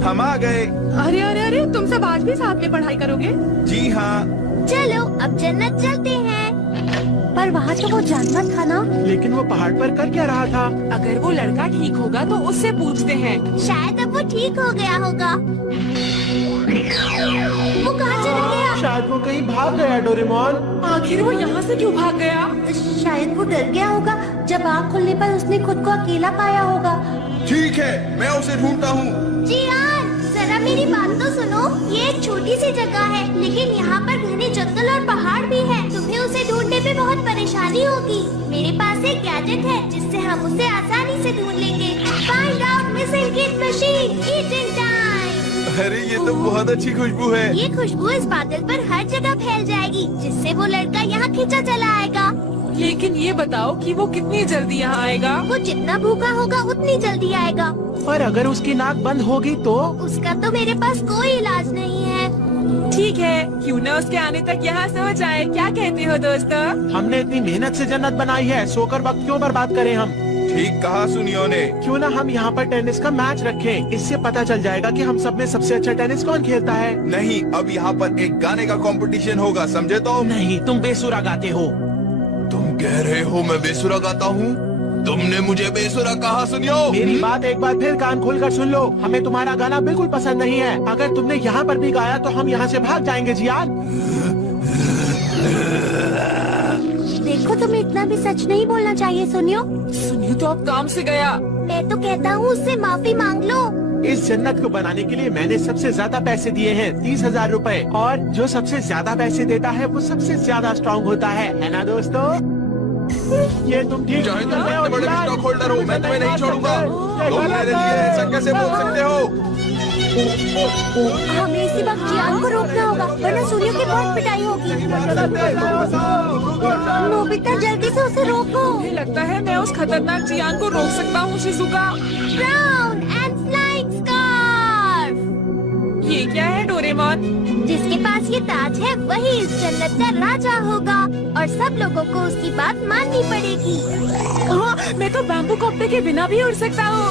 हम आ गए। अरे अरे अरे, तुम सब आज भी साथ साथ में पढ़ाई करोगे? जी हाँ। चलो अब जन्नत चलते हैं। पर वहाँ तो वो जानवर था ना। लेकिन वो पहाड़ पर कर क्या रहा था? अगर वो लड़का ठीक होगा तो उससे पूछते हैं। शायद अब वो ठीक हो गया होगा। वो कहाँ चला गया? शायद वो कहीं भाग गया डोरेमोन। आखिर वो यहाँ से क्यों भाग गया? शायद वो डर गया होगा। जब आँख खुलने पर उसने खुद को अकेला पाया होगा। ठीक है, मैं उसे ढूंढता हूँ। जियान, जरा मेरी बात तो सुनो। ये एक छोटी सी जगह है, लेकिन यहाँ पर घने जंगल और पहाड़ भी है। तुम्हें उसे ढूंढने में बहुत परेशानी होगी। मेरे पास एक गैजेट है जिससे हम उसे आसानी से ढूंढ लेंगे। Find out missing kid machine, eating time. अरे ये तो बहुत अच्छी खुशबू है। ये खुशबू इस बादल पर हर जगह फैल जाएगी, जिससे वो लड़का यहाँ खींचा चला आएगा। लेकिन ये बताओ कि वो कितनी जल्दी यहाँ आएगा? वो जितना भूखा होगा उतनी जल्दी आएगा। और अगर उसकी नाक बंद होगी तो? उसका तो मेरे पास कोई इलाज नहीं है। ठीक है, क्यों न उसके आने तक यहाँ सो जाए। क्या कहते हो दोस्तों? हमने इतनी मेहनत से जन्नत बनाई है, सोकर वक्त क्यों बर्बाद करें हम? ठीक कहा सुनियो ने। क्यों ना हम यहाँ पर टेनिस का मैच रखें? इससे पता चल जाएगा कि हम सब में सबसे अच्छा टेनिस कौन खेलता है। नहीं, अब यहाँ पर एक गाने का कंपटीशन होगा, समझे तो? नहीं, तुम बेसुरा गाते हो। तुम कह रहे हो मैं बेसुरा गाता हूँ? तुमने मुझे बेसुरा कहा सुनियो। मेरी बात एक बार फिर कान खोलकर सुन लो। हमें तुम्हारा गाना बिल्कुल पसंद नहीं है। अगर तुमने यहाँ पर भी गाया तो हम यहाँ से भाग जाएंगे जियान। देखो, तुम्हें इतना भी सच नहीं बोलना चाहिए सुनियो। सुनियो तो अब काम से गया। मैं तो कहता हूँ उससे माफी मांग लो। इस जन्नत को बनाने के लिए मैंने सबसे ज्यादा पैसे दिए हैं, 30,000 रुपए। और जो सबसे ज्यादा पैसे देता है वो सबसे ज्यादा स्ट्रॉन्ग होता है ना दोस्तों? ये तुम ठीक चाहे तुम इतने बड़े स्टॉक होल्डर हो, मैं तुम्हें नहीं छोड़ूंगा। तुम मेरे लिए ऐसा कैसे बोल सकते हो? हमें इसी वक्त जियान को रोकना होगा, वरना सुनियो की बहुत पिटाई होगी। नोबिता, जल्दी से उसे रोको। मुझे लगता है मैं उस खतरनाक जियान को रोक सकता हूँ Shizuka. Brown and flying scarf. ये क्या है डोरेमोन? जिसके पास ये ताज है वही इस जन्नत का राजा होगा और सब लोगों को उसकी बात माननी पड़ेगी। हाँ, मैं तो बैम्बू कॉप्टर के बिना भी उड़ सकता हूँ।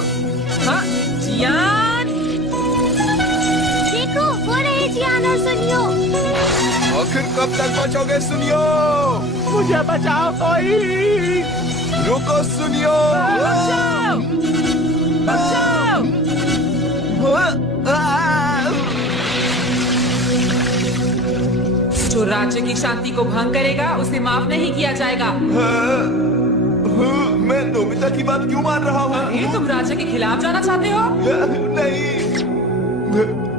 हाँ, जियान। देखो, वो रहे जियान और सुनियो। आखिर कब तक बचोगे सुनियो? मुझे बचाओ कोई। रुको सुनियो। बचाओ! बचाओ! जो राज्य की शांति को भंग करेगा उसे माफ नहीं किया जाएगा। मैं नोबिता की बात क्यों मान रहा हूँ? अरे तुम राज्य के खिलाफ जाना चाहते हो? नहीं,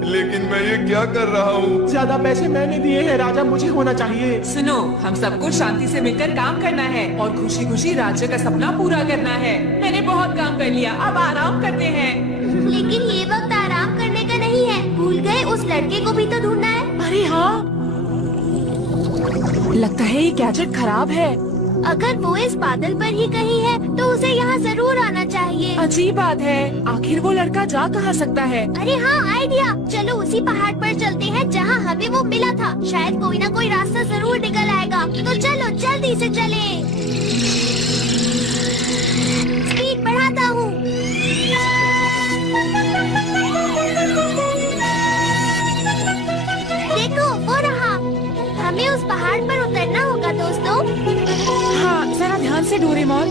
लेकिन मैं ये क्या कर रहा हूँ? ज्यादा पैसे मैंने दिए हैं राजा, मुझे होना चाहिए। सुनो, हम सबको शांति से मिलकर काम करना है और खुशी खुशी राज्य का सपना पूरा करना है। मैंने बहुत काम कर लिया, अब आराम करते हैं। लेकिन ये वक्त आराम करने का नहीं है। भूल गए, उस लड़के को भी तो ढूंढना है। अरे हाँ, लगता है ये गैजेट खराब है। अगर वो इस बादल पर ही कहीं है तो उसे यहाँ जरूर आना चाहिए। अजीब बात है, आखिर वो लड़का जा कहाँ सकता है? अरे हाँ, आइडिया। चलो उसी पहाड़ पर चलते हैं जहाँ हमें वो मिला था। शायद कोई ना कोई रास्ता जरूर निकल आएगा। तो चलो जल्दी से चले। स्पीड बढ़ाता हूँ। देखो, वो रहा। हमें उस पहाड़ पर उतरना होगा दोस्तों। हाँ, जरा ध्यान से डोरेमोन।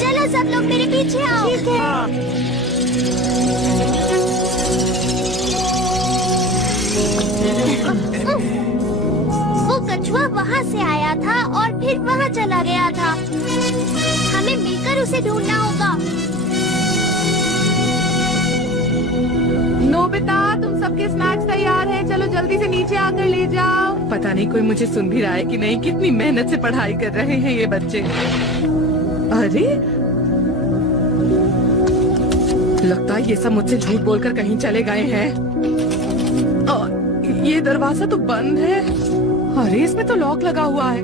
चलो सब लोग मेरे पीछे आओ। ठीक है। हाँ। वो कछुआ वहाँ से आया था और फिर वहाँ चला गया था। हमें मिलकर उसे ढूंढना होगा। नोबिता, तुम सबके स्नैक्स तैयार हैं। चलो जल्दी से नीचे आकर ले जाओ। पता नहीं कोई मुझे सुन भी रहा है कि नहीं। कितनी मेहनत से पढ़ाई कर रहे हैं ये बच्चे। अरे, लगता है ये सब मुझसे झूठ बोलकर कहीं चले गए हैं। और ये दरवाजा तो बंद है। अरे, इसमें तो लॉक लगा हुआ है।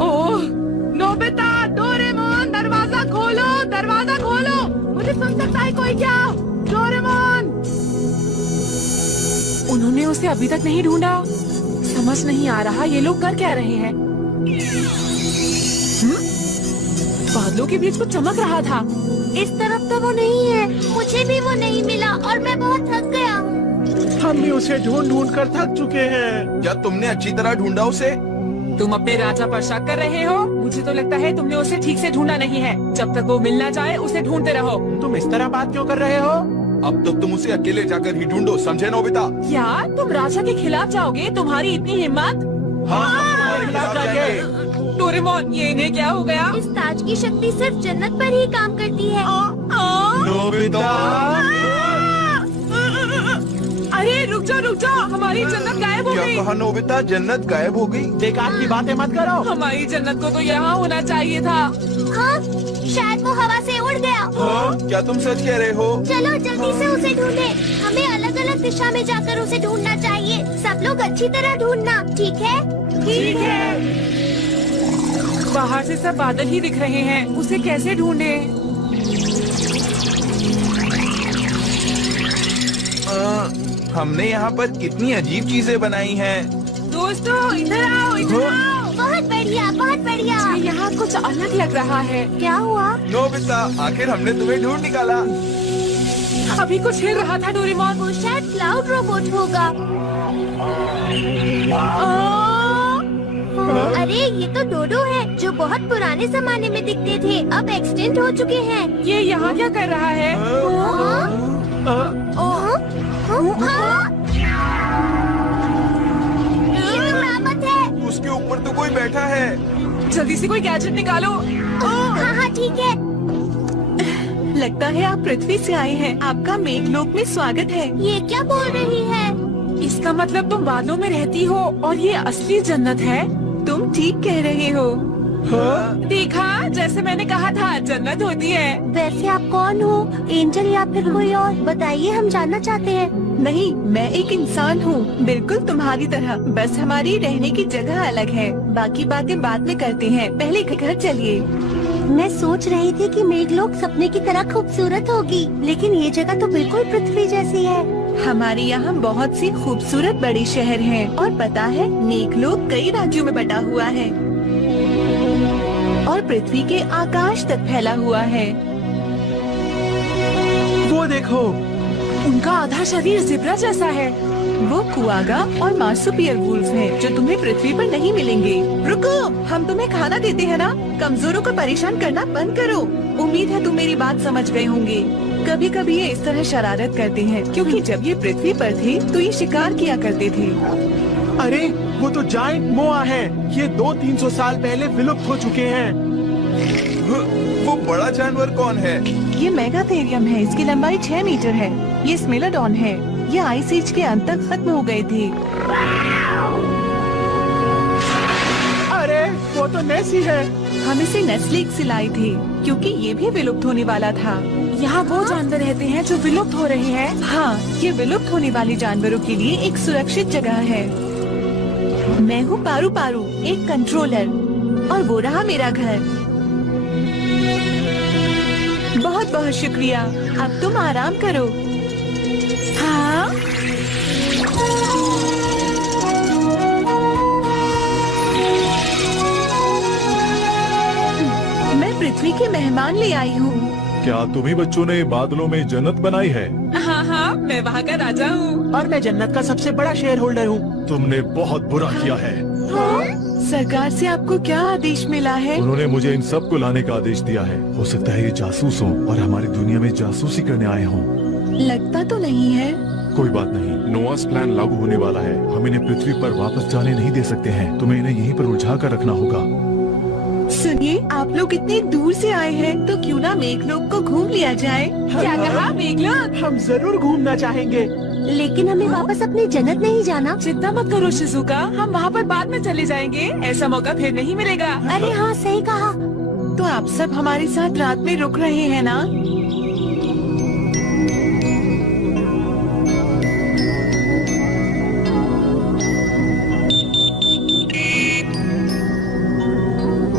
ओह, नोबिता, डोरेमोन, दरवाजा खोलो, दरवाजा खोलो। मुझे सुन सकता है कोई क्या? डोरेमोन! उन्होंने उसे अभी तक नहीं ढूंढा। समझ नहीं आ रहा ये लोग कर क्या रहे हैं। बादलों के बीच कुछ चमक रहा था। इस तरफ तो वो नहीं है, मुझे भी वो नहीं मिला और मैं बहुत थक गया हूँ। हम भी उसे ढूंढ ढूंढ कर थक चुके हैं। क्या तुमने अच्छी तरह ढूंढा उसे? तुम अपने राजा पर शक कर रहे हो? मुझे तो लगता है तुमने उसे ठीक से ढूंढा नहीं है। जब तक वो मिल ना जाए उसे ढूंढते रहो। तुम इस तरह बात क्यों कर रहे हो? अब तो तुम उसे अकेले जाकर ही ढूंढो, समझे नोबिता? क्या तुम राजा के खिलाफ जाओगे? तुम्हारी इतनी हिम्मत? तुम्हारे खिलाफ जाएंगे। डोरेमोन, ये इन्हें क्या हो गया? इस ताज की शक्ति सिर्फ जन्नत पर ही काम करती है। नोबिता! अरे रुक जाओ, हमारी जन्नत गायब हो क्या गई। कहा नोबिता? जन्नत गायब हो गई? बेकार की बातें मत करो। हमारी जन्नत को तो यहाँ होना चाहिए था। हाँ, शायद वो हवा से उड़ गया। हाँ? क्या तुम सच कह रहे हो? चलो जल्दी से उसे ढूंढे। हमें अलग अलग दिशा में जाकर उसे ढूंढना चाहिए। सब लोग अच्छी तरह ढूंढना, ठीक है? ठीक है। बाहर से सब बादल ही दिख रहे हैं, उसे कैसे ढूंढे? हमने यहाँ पर कितनी अजीब चीजें बनाई हैं। दोस्तों इधर आओ, इधर आओ। बहुत बढ़िया, बहुत बढ़िया। मुझे यहाँ कुछ अलग लग रहा है। क्या हुआ? नोबिता, आखिर हमने तुम्हें ढूंढ निकाला। अभी कुछ हिल रहा था डोरेमोन। वो शायद क्लाउड रोबोट होगा। अरे ये तो डोडो है, जो बहुत पुराने जमाने में दिखते थे, अब एक्सटेंट हो चुके हैं। ये यहाँ क्या कर रहा है? ये तो रामत है। उसके ऊपर तो कोई बैठा है। जल्दी से कोई गैजेट निकालो। हाँ हाँ ठीक है। लगता है आप पृथ्वी से आए हैं। आपका मेघलोक में स्वागत है। ये क्या बोल रही है? इसका मतलब तुम बादलों में रहती हो और ये असली जन्नत है। तुम ठीक कह रहे हो। देखा, जैसे मैंने कहा था, जन्नत होती है। वैसे आप कौन हो? एंजल या फिर कोई और? बताइए, हम जानना चाहते हैं। नहीं, मैं एक इंसान हूँ, बिल्कुल तुम्हारी तरह। बस हमारी रहने की जगह अलग है। बाकी बातें बाद में करते हैं, पहले घर चलिए। मैं सोच रही थी कि मेघलोक सपने की तरह खूबसूरत होगी, लेकिन ये जगह तो बिल्कुल पृथ्वी जैसी है। हमारे यहाँ बहुत सी खूबसूरत बड़े शहर हैं और पता है, मेघलोक कई राज्यों में बटा हुआ है और पृथ्वी के आकाश तक फैला हुआ है। वो देखो, उनका आधा शरीर ज़ेब्रा जैसा है। वो कुआगा और मार्सुपियल वुल्फ हैं, जो तुम्हें पृथ्वी पर नहीं मिलेंगे। रुको, हम तुम्हें खाना देते हैं ना। कमजोरों को परेशान करना बंद करो। उम्मीद है तुम मेरी बात समझ गए होंगे। कभी कभी ये इस तरह शरारत करते हैं, क्योंकि जब ये पृथ्वी पर थे तो ये शिकार किया करते थे। अरे वो तो जायंट मोआ है। ये 200-300 साल पहले विलुप्त हो चुके हैं। वो बड़ा जानवर कौन है? ये मेगाथेरियम है। इसकी लंबाई 6 मीटर है। ये स्मेलोडॉन है। ये आइस एज के अंत तक खत्म हो गए थे। अरे वो तो नेसी है। हम इसे नेस्लिक से लाए थे, क्योंकि ये भी विलुप्त होने वाला था। यहाँ वो जानवर रहते हैं जो विलुप्त हो रहे हैं। हाँ, ये विलुप्त होने वाले जानवरों के लिए एक सुरक्षित जगह है। मैं हूँ पारू पारू, एक कंट्रोलर, और वो रहा मेरा घर। बहुत बहुत शुक्रिया। अब तुम आराम करो। हाँ? मैं पृथ्वी के मेहमान ले आई हूँ। क्या तुम्ही बच्चों ने बादलों में जन्नत बनाई है? हाँ, मैं वहाँ का राजा हूँ। और मैं जन्नत का सबसे बड़ा शेयर होल्डर हूँ। तुमने बहुत बुरा किया है। सरकार से आपको क्या आदेश मिला है? उन्होंने मुझे इन सब को लाने का आदेश दिया है। हो सकता है ये जासूस हों और हमारी दुनिया में जासूसी करने आए हों। लगता तो नहीं है। कोई बात नहीं, नोआस प्लान लागू होने वाला है। हम इन्हें पृथ्वी पर वापस जाने नहीं दे सकते हैं। तुम्हें इन्हें यहीं पर उलझा कर रखना होगा। सुनिए, आप लोग इतने दूर से आए हैं, तो क्यों ना मेघलोक को घूम लिया जाए? क्या कहा मेघलोक? हम जरूर घूमना चाहेंगे, लेकिन हमें वापस अपनी जन्नत नहीं जाना। चिंता मत करो शिजुका, हम वहाँ पर बाद में चले जाएंगे। ऐसा मौका फिर नहीं मिलेगा। अरे हाँ, सही कहा। तो आप सब हमारे साथ रात में रुक रहे हैं ना?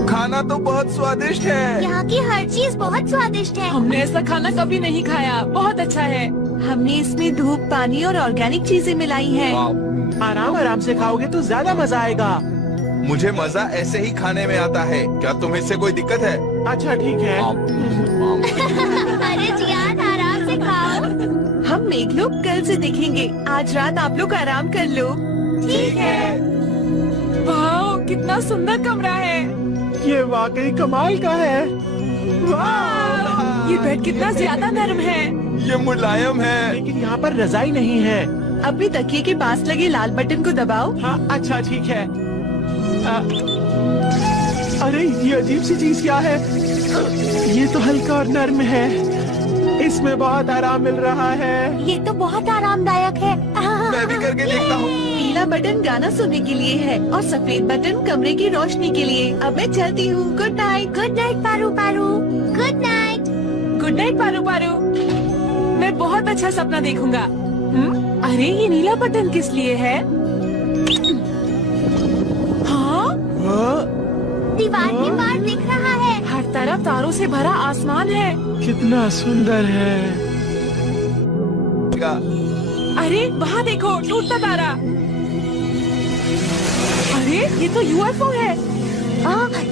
खाना तो बहुत स्वादिष्ट है। यहाँ की हर चीज बहुत स्वादिष्ट है। हमने ऐसा खाना कभी नहीं खाया, बहुत अच्छा है। हमने इसमें धूप, पानी और ऑर्गेनिक चीजें मिलाई हैं। आराम आराम से खाओगे तो ज्यादा मजा आएगा। मुझे मजा ऐसे ही खाने में आता है। क्या तुम्हें इससे कोई दिक्कत है? अच्छा ठीक है। अरे जियान आराम से खाओ। हम मेघलोक कल से दिखेंगे। आज रात आप लोग आराम कर लो। ठीक है। वाह, कितना सुंदर कमरा है। ये वाकई कमाल का है। वाह! ये बेड कितना ज्यादा नरम है। ये मुलायम है। लेकिन यहाँ पर रजाई नहीं है। अपने तकिए के पास लगे लाल बटन को दबाओ। हाँ अच्छा ठीक है। अरे ये अजीब सी चीज क्या है? ये तो हल्का और नर्म है। इसमें बहुत आराम मिल रहा है। ये तो बहुत आरामदायक है। मैं भी करके देखता हूँ। पीला बटन गाना सुनने के लिए है और सफेद बटन कमरे की रोशनी के लिए। अब मैं चलती हूँ। Good night. Good night Paru Paru. Good night. Good night Paru Paru. मैं बहुत अच्छा सपना देखूंगा। अरे ये नीला बटन किस लिए है? हाँ, दीवार के पार दिख रहा है। हर तरफ तारों से भरा आसमान है। कितना सुंदर है। अरे वहाँ देखो, टूटता तारा। अरे ये तो यूएफओ है।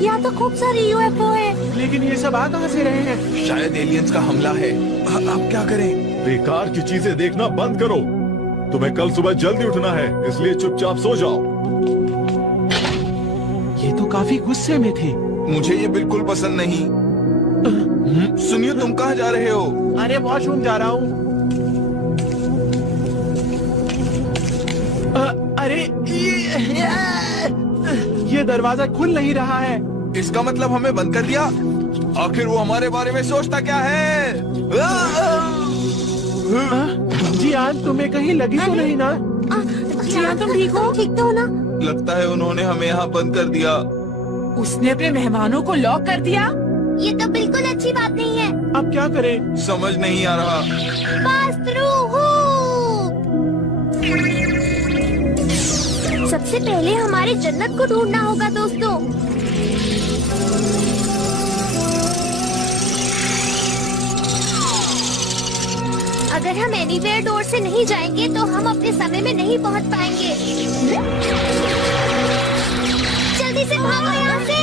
यहाँ तो खूब सारे यूएफओ है। लेकिन ये सब आ कहाँ से रहे हैं? शायद एलियंस का हमला है। अब क्या करें? बेकार की चीजें देखना बंद करो। तुम्हें कल सुबह जल्दी उठना है, इसलिए चुपचाप सो जाओ। ये तो काफी गुस्से में थे। मुझे ये बिल्कुल पसंद नहीं। सुनिए, तुम कहाँ जा रहे हो? अरे वॉशरूम जा रहा हूँ। अरे ये दरवाजा खुल नहीं रहा है। इसका मतलब हमें बंद कर दिया? आखिर वो हमारे बारे में सोचता क्या है? जियान, तुम्हें कहीं लगी तो नहीं ना? जियान, तुम ठीक हो? ठीक तो हो ना? लगता है उन्होंने हमें यहाँ बंद कर दिया। उसने अपने मेहमानों को लॉक कर दिया। ये तो बिल्कुल अच्छी बात नहीं है। अब क्या करें? समझ नहीं आ रहा। सबसे पहले हमारे जन्नत को ढूंढना होगा दोस्तों। अगर हम एनीवेयर डोर से नहीं जाएंगे तो हम अपने समय में नहीं पहुंच पाएंगे। जल्दी से भागो यहाँ से।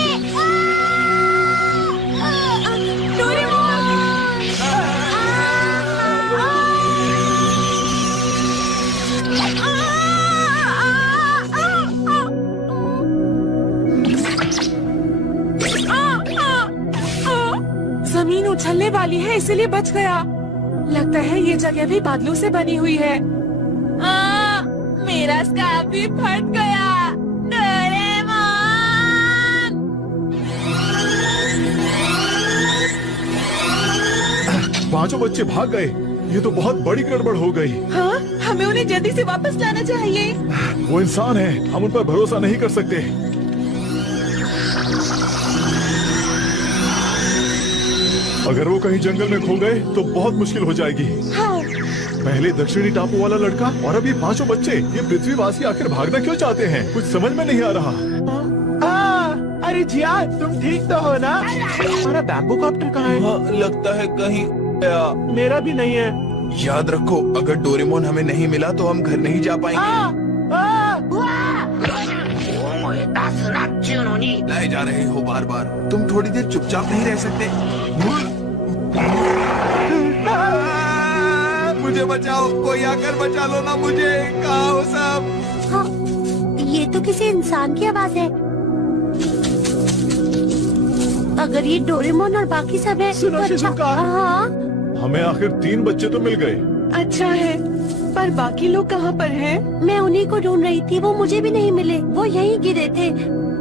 जमीन उछलने वाली है, इसीलिए बच गया। लगता है ये जगह भी बादलों से बनी हुई है। मेरा स्कार्फ भी फट गया। डोरेमोन! पांचों बच्चे भाग गए। ये तो बहुत बड़ी गड़बड़ हो गई। हाँ, हमें उन्हें जल्दी से वापस लाना चाहिए। वो इंसान है, हम उन पर भरोसा नहीं कर सकते। अगर वो कहीं जंगल में खो गए तो बहुत मुश्किल हो जाएगी। हाँ। पहले दक्षिणी टापू वाला लड़का और अब ये पांचों बच्चे। ये पृथ्वीवासी आखिर भागना क्यों चाहते हैं? कुछ समझ में नहीं आ रहा। अरे जियान, तुम ठीक तो हो ना? हमारा बैम्बू कॉप्टर कहाँ है? हाँ, लगता है कहीं गया। मेरा भी नहीं है। याद रखो, अगर डोरेमोन हमें नहीं मिला तो हम घर नहीं जा पाएंगे। लाए जा रहे हो बार बार। तुम थोड़ी देर चुपचाप नहीं रह सकते? मुझे बचाओ, कोई आकर बचा लो ना मुझे। कहाँ हो सब? हाँ, ये तो किसी इंसान की आवाज है। अगर ये डोरेमोन और बाकी सब है सुनो तो अच्छा। शिजुका। हाँ, हमें आखिर 3 बच्चे तो मिल गए। अच्छा है, पर बाकी लोग कहाँ पर हैं? मैं उन्हीं को ढूंढ रही थी। वो मुझे भी नहीं मिले। वो यहीं गिरे थे।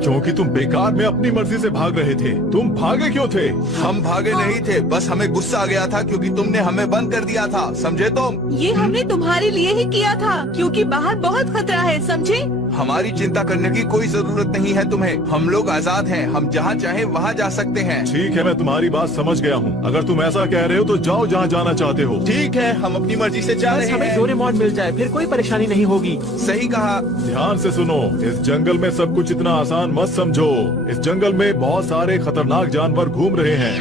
क्योंकि तुम बेकार में अपनी मर्जी से भाग रहे थे। तुम भागे क्यों थे? हम भागे नहीं थे, बस हमें गुस्सा आ गया था क्योंकि तुमने हमें बंद कर दिया था। समझे तुम? ये हमने तुम्हारे लिए ही किया था, क्योंकि बाहर बहुत खतरा है, समझे? हमारी चिंता करने की कोई जरूरत नहीं है तुम्हें। हम लोग आजाद हैं, हम जहाँ चाहे वहाँ जा सकते हैं। ठीक है, मैं तुम्हारी बात समझ गया हूँ। अगर तुम ऐसा कह रहे हो तो जाओ जहाँ जाना चाहते हो। ठीक है, हम अपनी मर्जी से जा बस रहे हमें हैं। डोरेमोन मिल जाए, फिर कोई परेशानी नहीं होगी। सही कहा। ध्यान से सुनो, इस जंगल में सब कुछ इतना आसान मत समझो। इस जंगल में बहुत सारे खतरनाक जानवर घूम रहे हैं।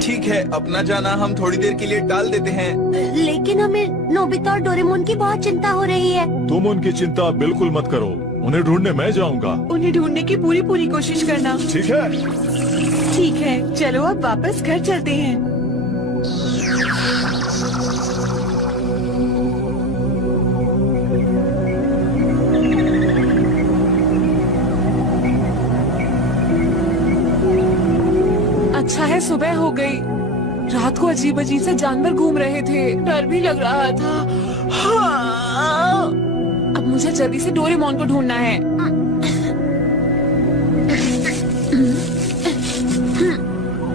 ठीक है, अपना जाना हम थोड़ी देर के लिए टाल देते हैं। लेकिन हमें नोबिता और डोरेमोन की बहुत चिंता हो रही है। तुम उनकी चिंता बिल्कुल मत करो। उन्हें ढूंढने मैं जाऊंगा। उन्हें ढूंढने की पूरी पूरी कोशिश करना। ठीक है। ठीक है, चलो अब वापस घर चलते हैं। अच्छा है सुबह हो गई। रात को अजीब अजीब से जानवर घूम रहे थे, डर भी लग रहा था। हाँ। अब मुझे जल्दी से डोरेमोन को ढूंढना है।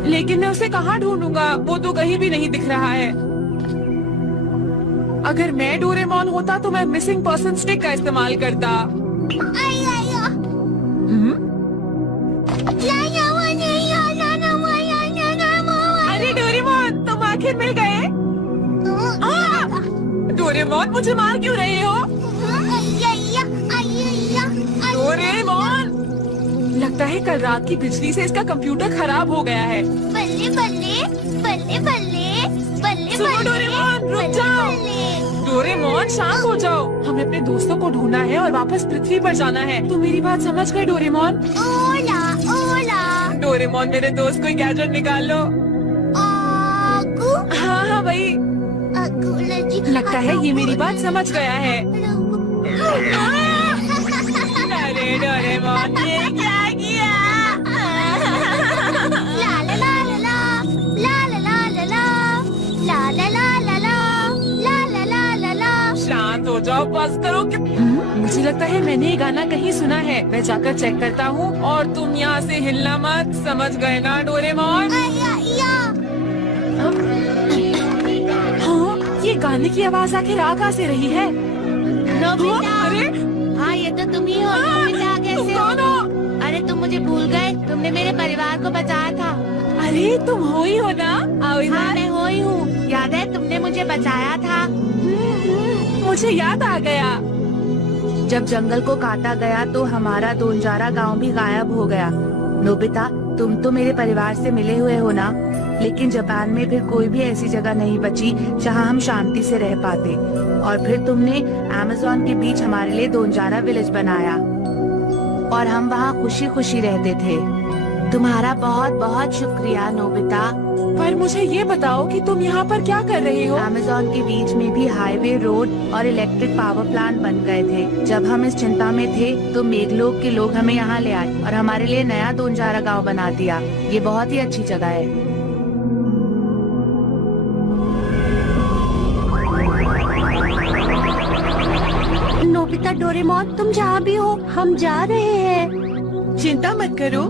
लेकिन मैं उसे कहाँ ढूंढूंगा? वो तो कहीं भी नहीं दिख रहा है। अगर मैं डोरेमोन होता तो मैं मिसिंग पर्सन स्टिक का इस्तेमाल करता। अरे डोरेमोन, तुम आखिर मिल गए। डोरेमोन, मुझे मार क्यों रहे हो? डोरेमोन, लगता है कल रात की बिजली से इसका कंप्यूटर खराब हो गया है। बल्ले बल्ले बल्ले बल्ले बल्ले सुनो डोरेमोन, रुक जाओ। डोरेमोन, शांत हो जाओ। हमें अपने दोस्तों को ढूंढना है और वापस पृथ्वी पर जाना है। तुम मेरी बात समझ गए डोरेमोन? ओला ओला। डोरेमोन, मेरे दोस्त को गैजेट निकाल लो। हाँ हाँ भाई, लगता है ये मेरी बात समझ गया है। अरे डोरेमोन, ये क्या किया? ला ला ला ला ला ला ला ला ला ला ला ला ला ला ला ला ला। शांत हो जाओ, बस करो। मुझे लगता है मैंने ये गाना कहीं सुना है। मैं जाकर चेक करता हूँ और तुम यहाँ से हिलना मत, समझ गए ना डोरेमोन? हाँ, ये गाने की आवाज आखिर आ कहाँ से रही है? नोबिता। अरे हाँ, ये तो तुम ही हो। नोबिता कैसे हो? अरे तुम मुझे भूल गए? तुमने मेरे परिवार को बचाया था। अरे तुम हो ही हो ना? आओ इधर। हाँ, मैं हो ही हूँ। याद है तुमने मुझे बचाया था? मुझे याद आ गया। जब जंगल को काटा गया तो हमारा दोनजारा गांव भी गायब हो गया। नोबिता, तुम तो मेरे परिवार से मिले हुए हो ना? लेकिन जापान में फिर कोई भी ऐसी जगह नहीं बची जहां हम शांति से रह पाते। और फिर तुमने अमेज़न के बीच हमारे लिए दोनजारा विलेज बनाया और हम वहां खुशी खुशी रहते थे। तुम्हारा बहुत बहुत शुक्रिया नोबिता। पर मुझे ये बताओ कि तुम यहाँ पर क्या कर रहे हो? अमेज़न के बीच में भी हाईवे, रोड और इलेक्ट्रिक पावर प्लांट बन गए थे। जब हम इस चिंता में थे तो मेघलोक के लोग हमें यहाँ ले आए और हमारे लिए नया दोनजारा गांव बना दिया। ये बहुत ही अच्छी जगह है। नोबिता, डोरेमोन, तुम जहाँ भी हो, हम जा रहे हैं। चिंता मत करो,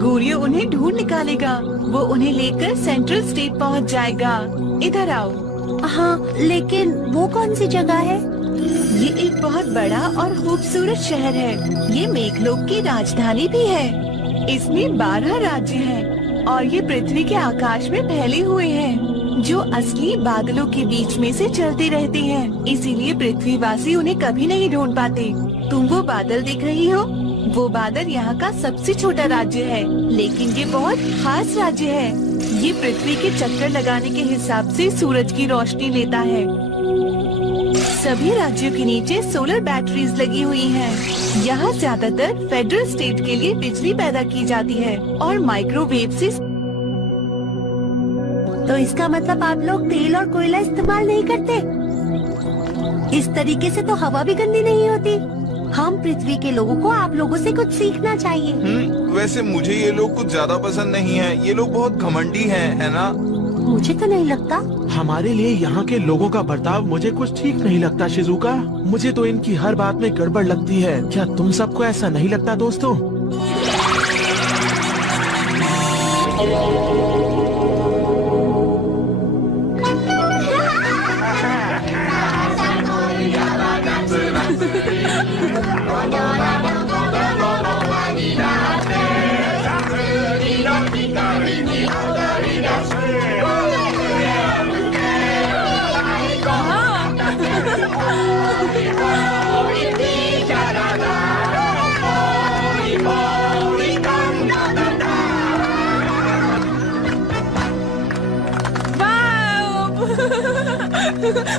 गोरियो उन्हें ढूंढ निकालेगा। वो उन्हें लेकर सेंट्रल स्टेट पहुंच जाएगा। इधर आओ। हाँ, लेकिन वो कौन सी जगह है? ये एक बहुत बड़ा और खूबसूरत शहर है। ये मेघलोक की राजधानी भी है। इसमें 12 राज्य हैं और ये पृथ्वी के आकाश में फैले हुए हैं, जो असली बादलों के बीच में से चलते रहते हैं। इसीलिए पृथ्वीवासी उन्हें कभी नहीं ढूंढ पाते। तुम वो बादल देख रही हो? वो बादल यहाँ का सबसे छोटा राज्य है, लेकिन ये बहुत खास राज्य है। ये पृथ्वी के चक्कर लगाने के हिसाब से सूरज की रोशनी लेता है। सभी राज्यों के नीचे सोलर बैटरीज लगी हुई हैं। यहाँ ज्यादातर फेडरल स्टेट के लिए बिजली पैदा की जाती है और माइक्रोवेव से। तो इसका मतलब आप लोग तेल और कोयला इस्तेमाल नहीं करते? इस तरीके से तो हवा भी गंदी नहीं होती। हम पृथ्वी के लोगों को आप लोगों से कुछ सीखना चाहिए। वैसे मुझे ये लोग कुछ ज्यादा पसंद नहीं है। ये लोग बहुत घमंडी हैं, है ना? मुझे तो नहीं लगता। हमारे लिए यहाँ के लोगों का बर्ताव मुझे कुछ ठीक नहीं लगता शिजुका। मुझे तो इनकी हर बात में गड़बड़ लगती है। क्या तुम सबको ऐसा नहीं लगता दोस्तों?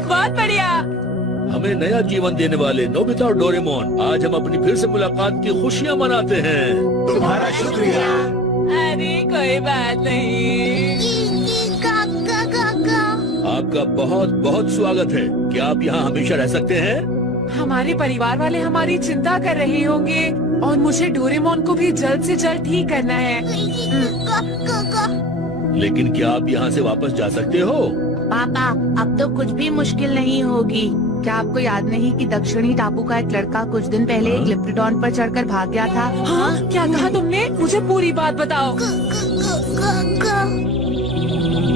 बहुत बढ़िया। हमें नया जीवन देने वाले नोबिता और डोरेमोन, आज हम अपनी फिर से मुलाकात की खुशियाँ मनाते हैं। तुम्हारा शुक्रिया। अरे कोई बात नहीं। काका काका। आपका बहुत बहुत स्वागत है। क्या आप यहाँ हमेशा रह सकते हैं? हमारे परिवार वाले हमारी चिंता कर रहे होंगे और मुझे डोरेमोन को भी जल्द से जल्द ठीक करना है। काका। लेकिन क्या आप यहाँ से वापस जा सकते हो? पापा, अब तो कुछ भी मुश्किल नहीं होगी। क्या आपको याद नहीं कि दक्षिणी टापू का एक लड़का कुछ दिन पहले एक लिप्टोडॉन पर चढ़कर भाग गया था? हाँ, क्या कहा तुमने? मुझे पूरी बात बताओ।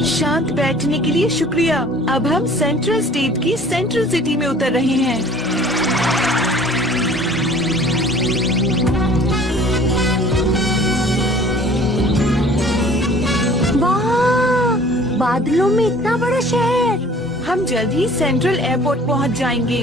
शांत बैठने के लिए शुक्रिया। अब हम सेंट्रल स्टेट की सेंट्रल सिटी में उतर रहे हैं। वाह, बादलों में इतना बड़ा शहर। हम जल्द ही सेंट्रल एयरपोर्ट पहुंच जाएंगे।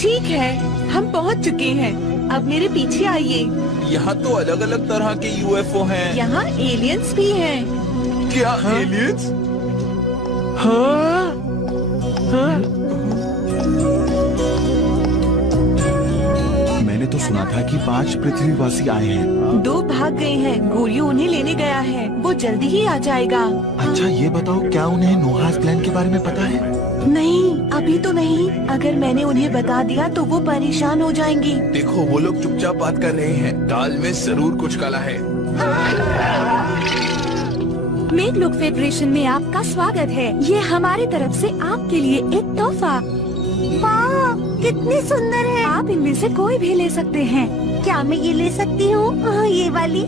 ठीक है, हम पहुंच चुके हैं। अब मेरे पीछे आइए। यहाँ तो अलग अलग तरह के यूएफओ हैं। यहाँ एलियंस भी हैं। क्या एलियंस? हाँ, हाँ। मैंने तो सुना था कि 5 पृथ्वीवासी आए हैं। 2 भाग गए हैं। गोरियो उन्हें लेने गया है। वो जल्दी ही आ जाएगा। अच्छा ये बताओ, क्या उन्हें नोहास प्लान के बारे में पता है? नहीं, अभी तो नहीं। अगर मैंने उन्हें बता दिया तो वो परेशान हो जाएंगी। देखो वो लोग चुपचाप बात कर रहे हैं। दाल में जरूर कुछ काला है। मेघलोक फेडरेशन में आपका स्वागत है। ये हमारी तरफ से आपके लिए एक तोहफा। वाह, कितनी सुंदर है। आप इनमें से कोई भी ले सकते हैं। क्या मैं ये ले सकती हूँ? ये वाली।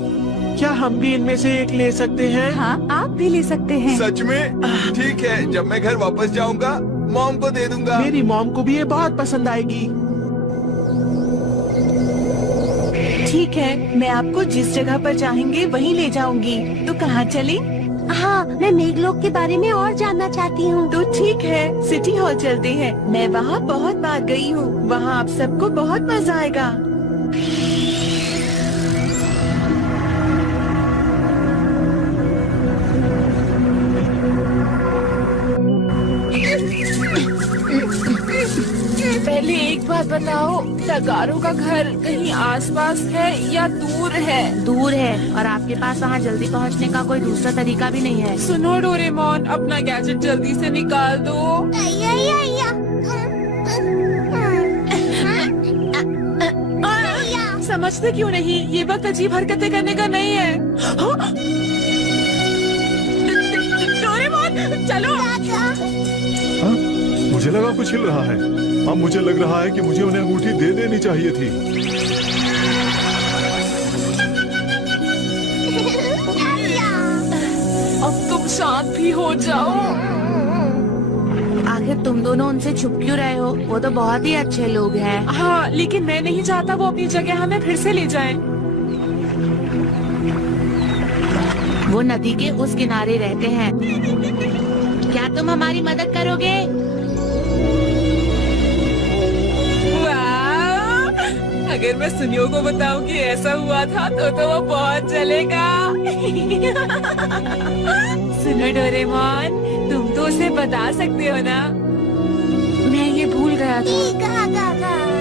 क्या हम भी इनमें से एक ले सकते हैं? हाँ, आप भी ले सकते हैं। सच में? ठीक है, जब मैं घर वापस जाऊंगा मॉम को दे दूंगा। मेरी मॉम को भी ये बहुत पसंद आएगी। ठीक है, मैं आपको जिस जगह पर चाहेंगे वहीं ले जाऊंगी। तो कहाँ चले? हाँ, मैं मेघलोक के बारे में और जानना चाहती हूँ। तो ठीक है, सिटी हॉल चलते हैं। मैं वहाँ बहुत बार गई हूँ। वहाँ आप सबको बहुत मजा आएगा। पहले एक बात बताओ, तगारों का घर कहीं आसपास है या दूर है? दूर है और आपके पास वहाँ जल्दी पहुँचने का कोई दूसरा तरीका भी नहीं है। सुनो डोरेमोन, अपना गैजेट जल्दी से निकाल दो। समझते क्यों नहीं? ये वक्त अजीब हरकतें करने का नहीं है। डोरेमोन, चलो। हाँ? मुझे लगा कुछ हिल रहा है। अब मुझे लग रहा है कि मुझे उन्हें अंगूठी दे देनी चाहिए थी। अब तुम शांत भी हो जाओ। आखिर तुम दोनों उनसे छुप क्यों रहे हो? वो तो बहुत ही अच्छे लोग हैं। हाँ, लेकिन मैं नहीं चाहता वो अपनी जगह हमें फिर से ले जाएं। वो नदी के उस किनारे रहते हैं। क्या तुम हमारी मदद करोगे? अगर मैं सुनियो को बताऊं कि ऐसा हुआ था तो वो बहुत जलेगा। सुनो डोरेमोन, तुम तो उसे बता सकते हो ना? मैं ये भूल गया था।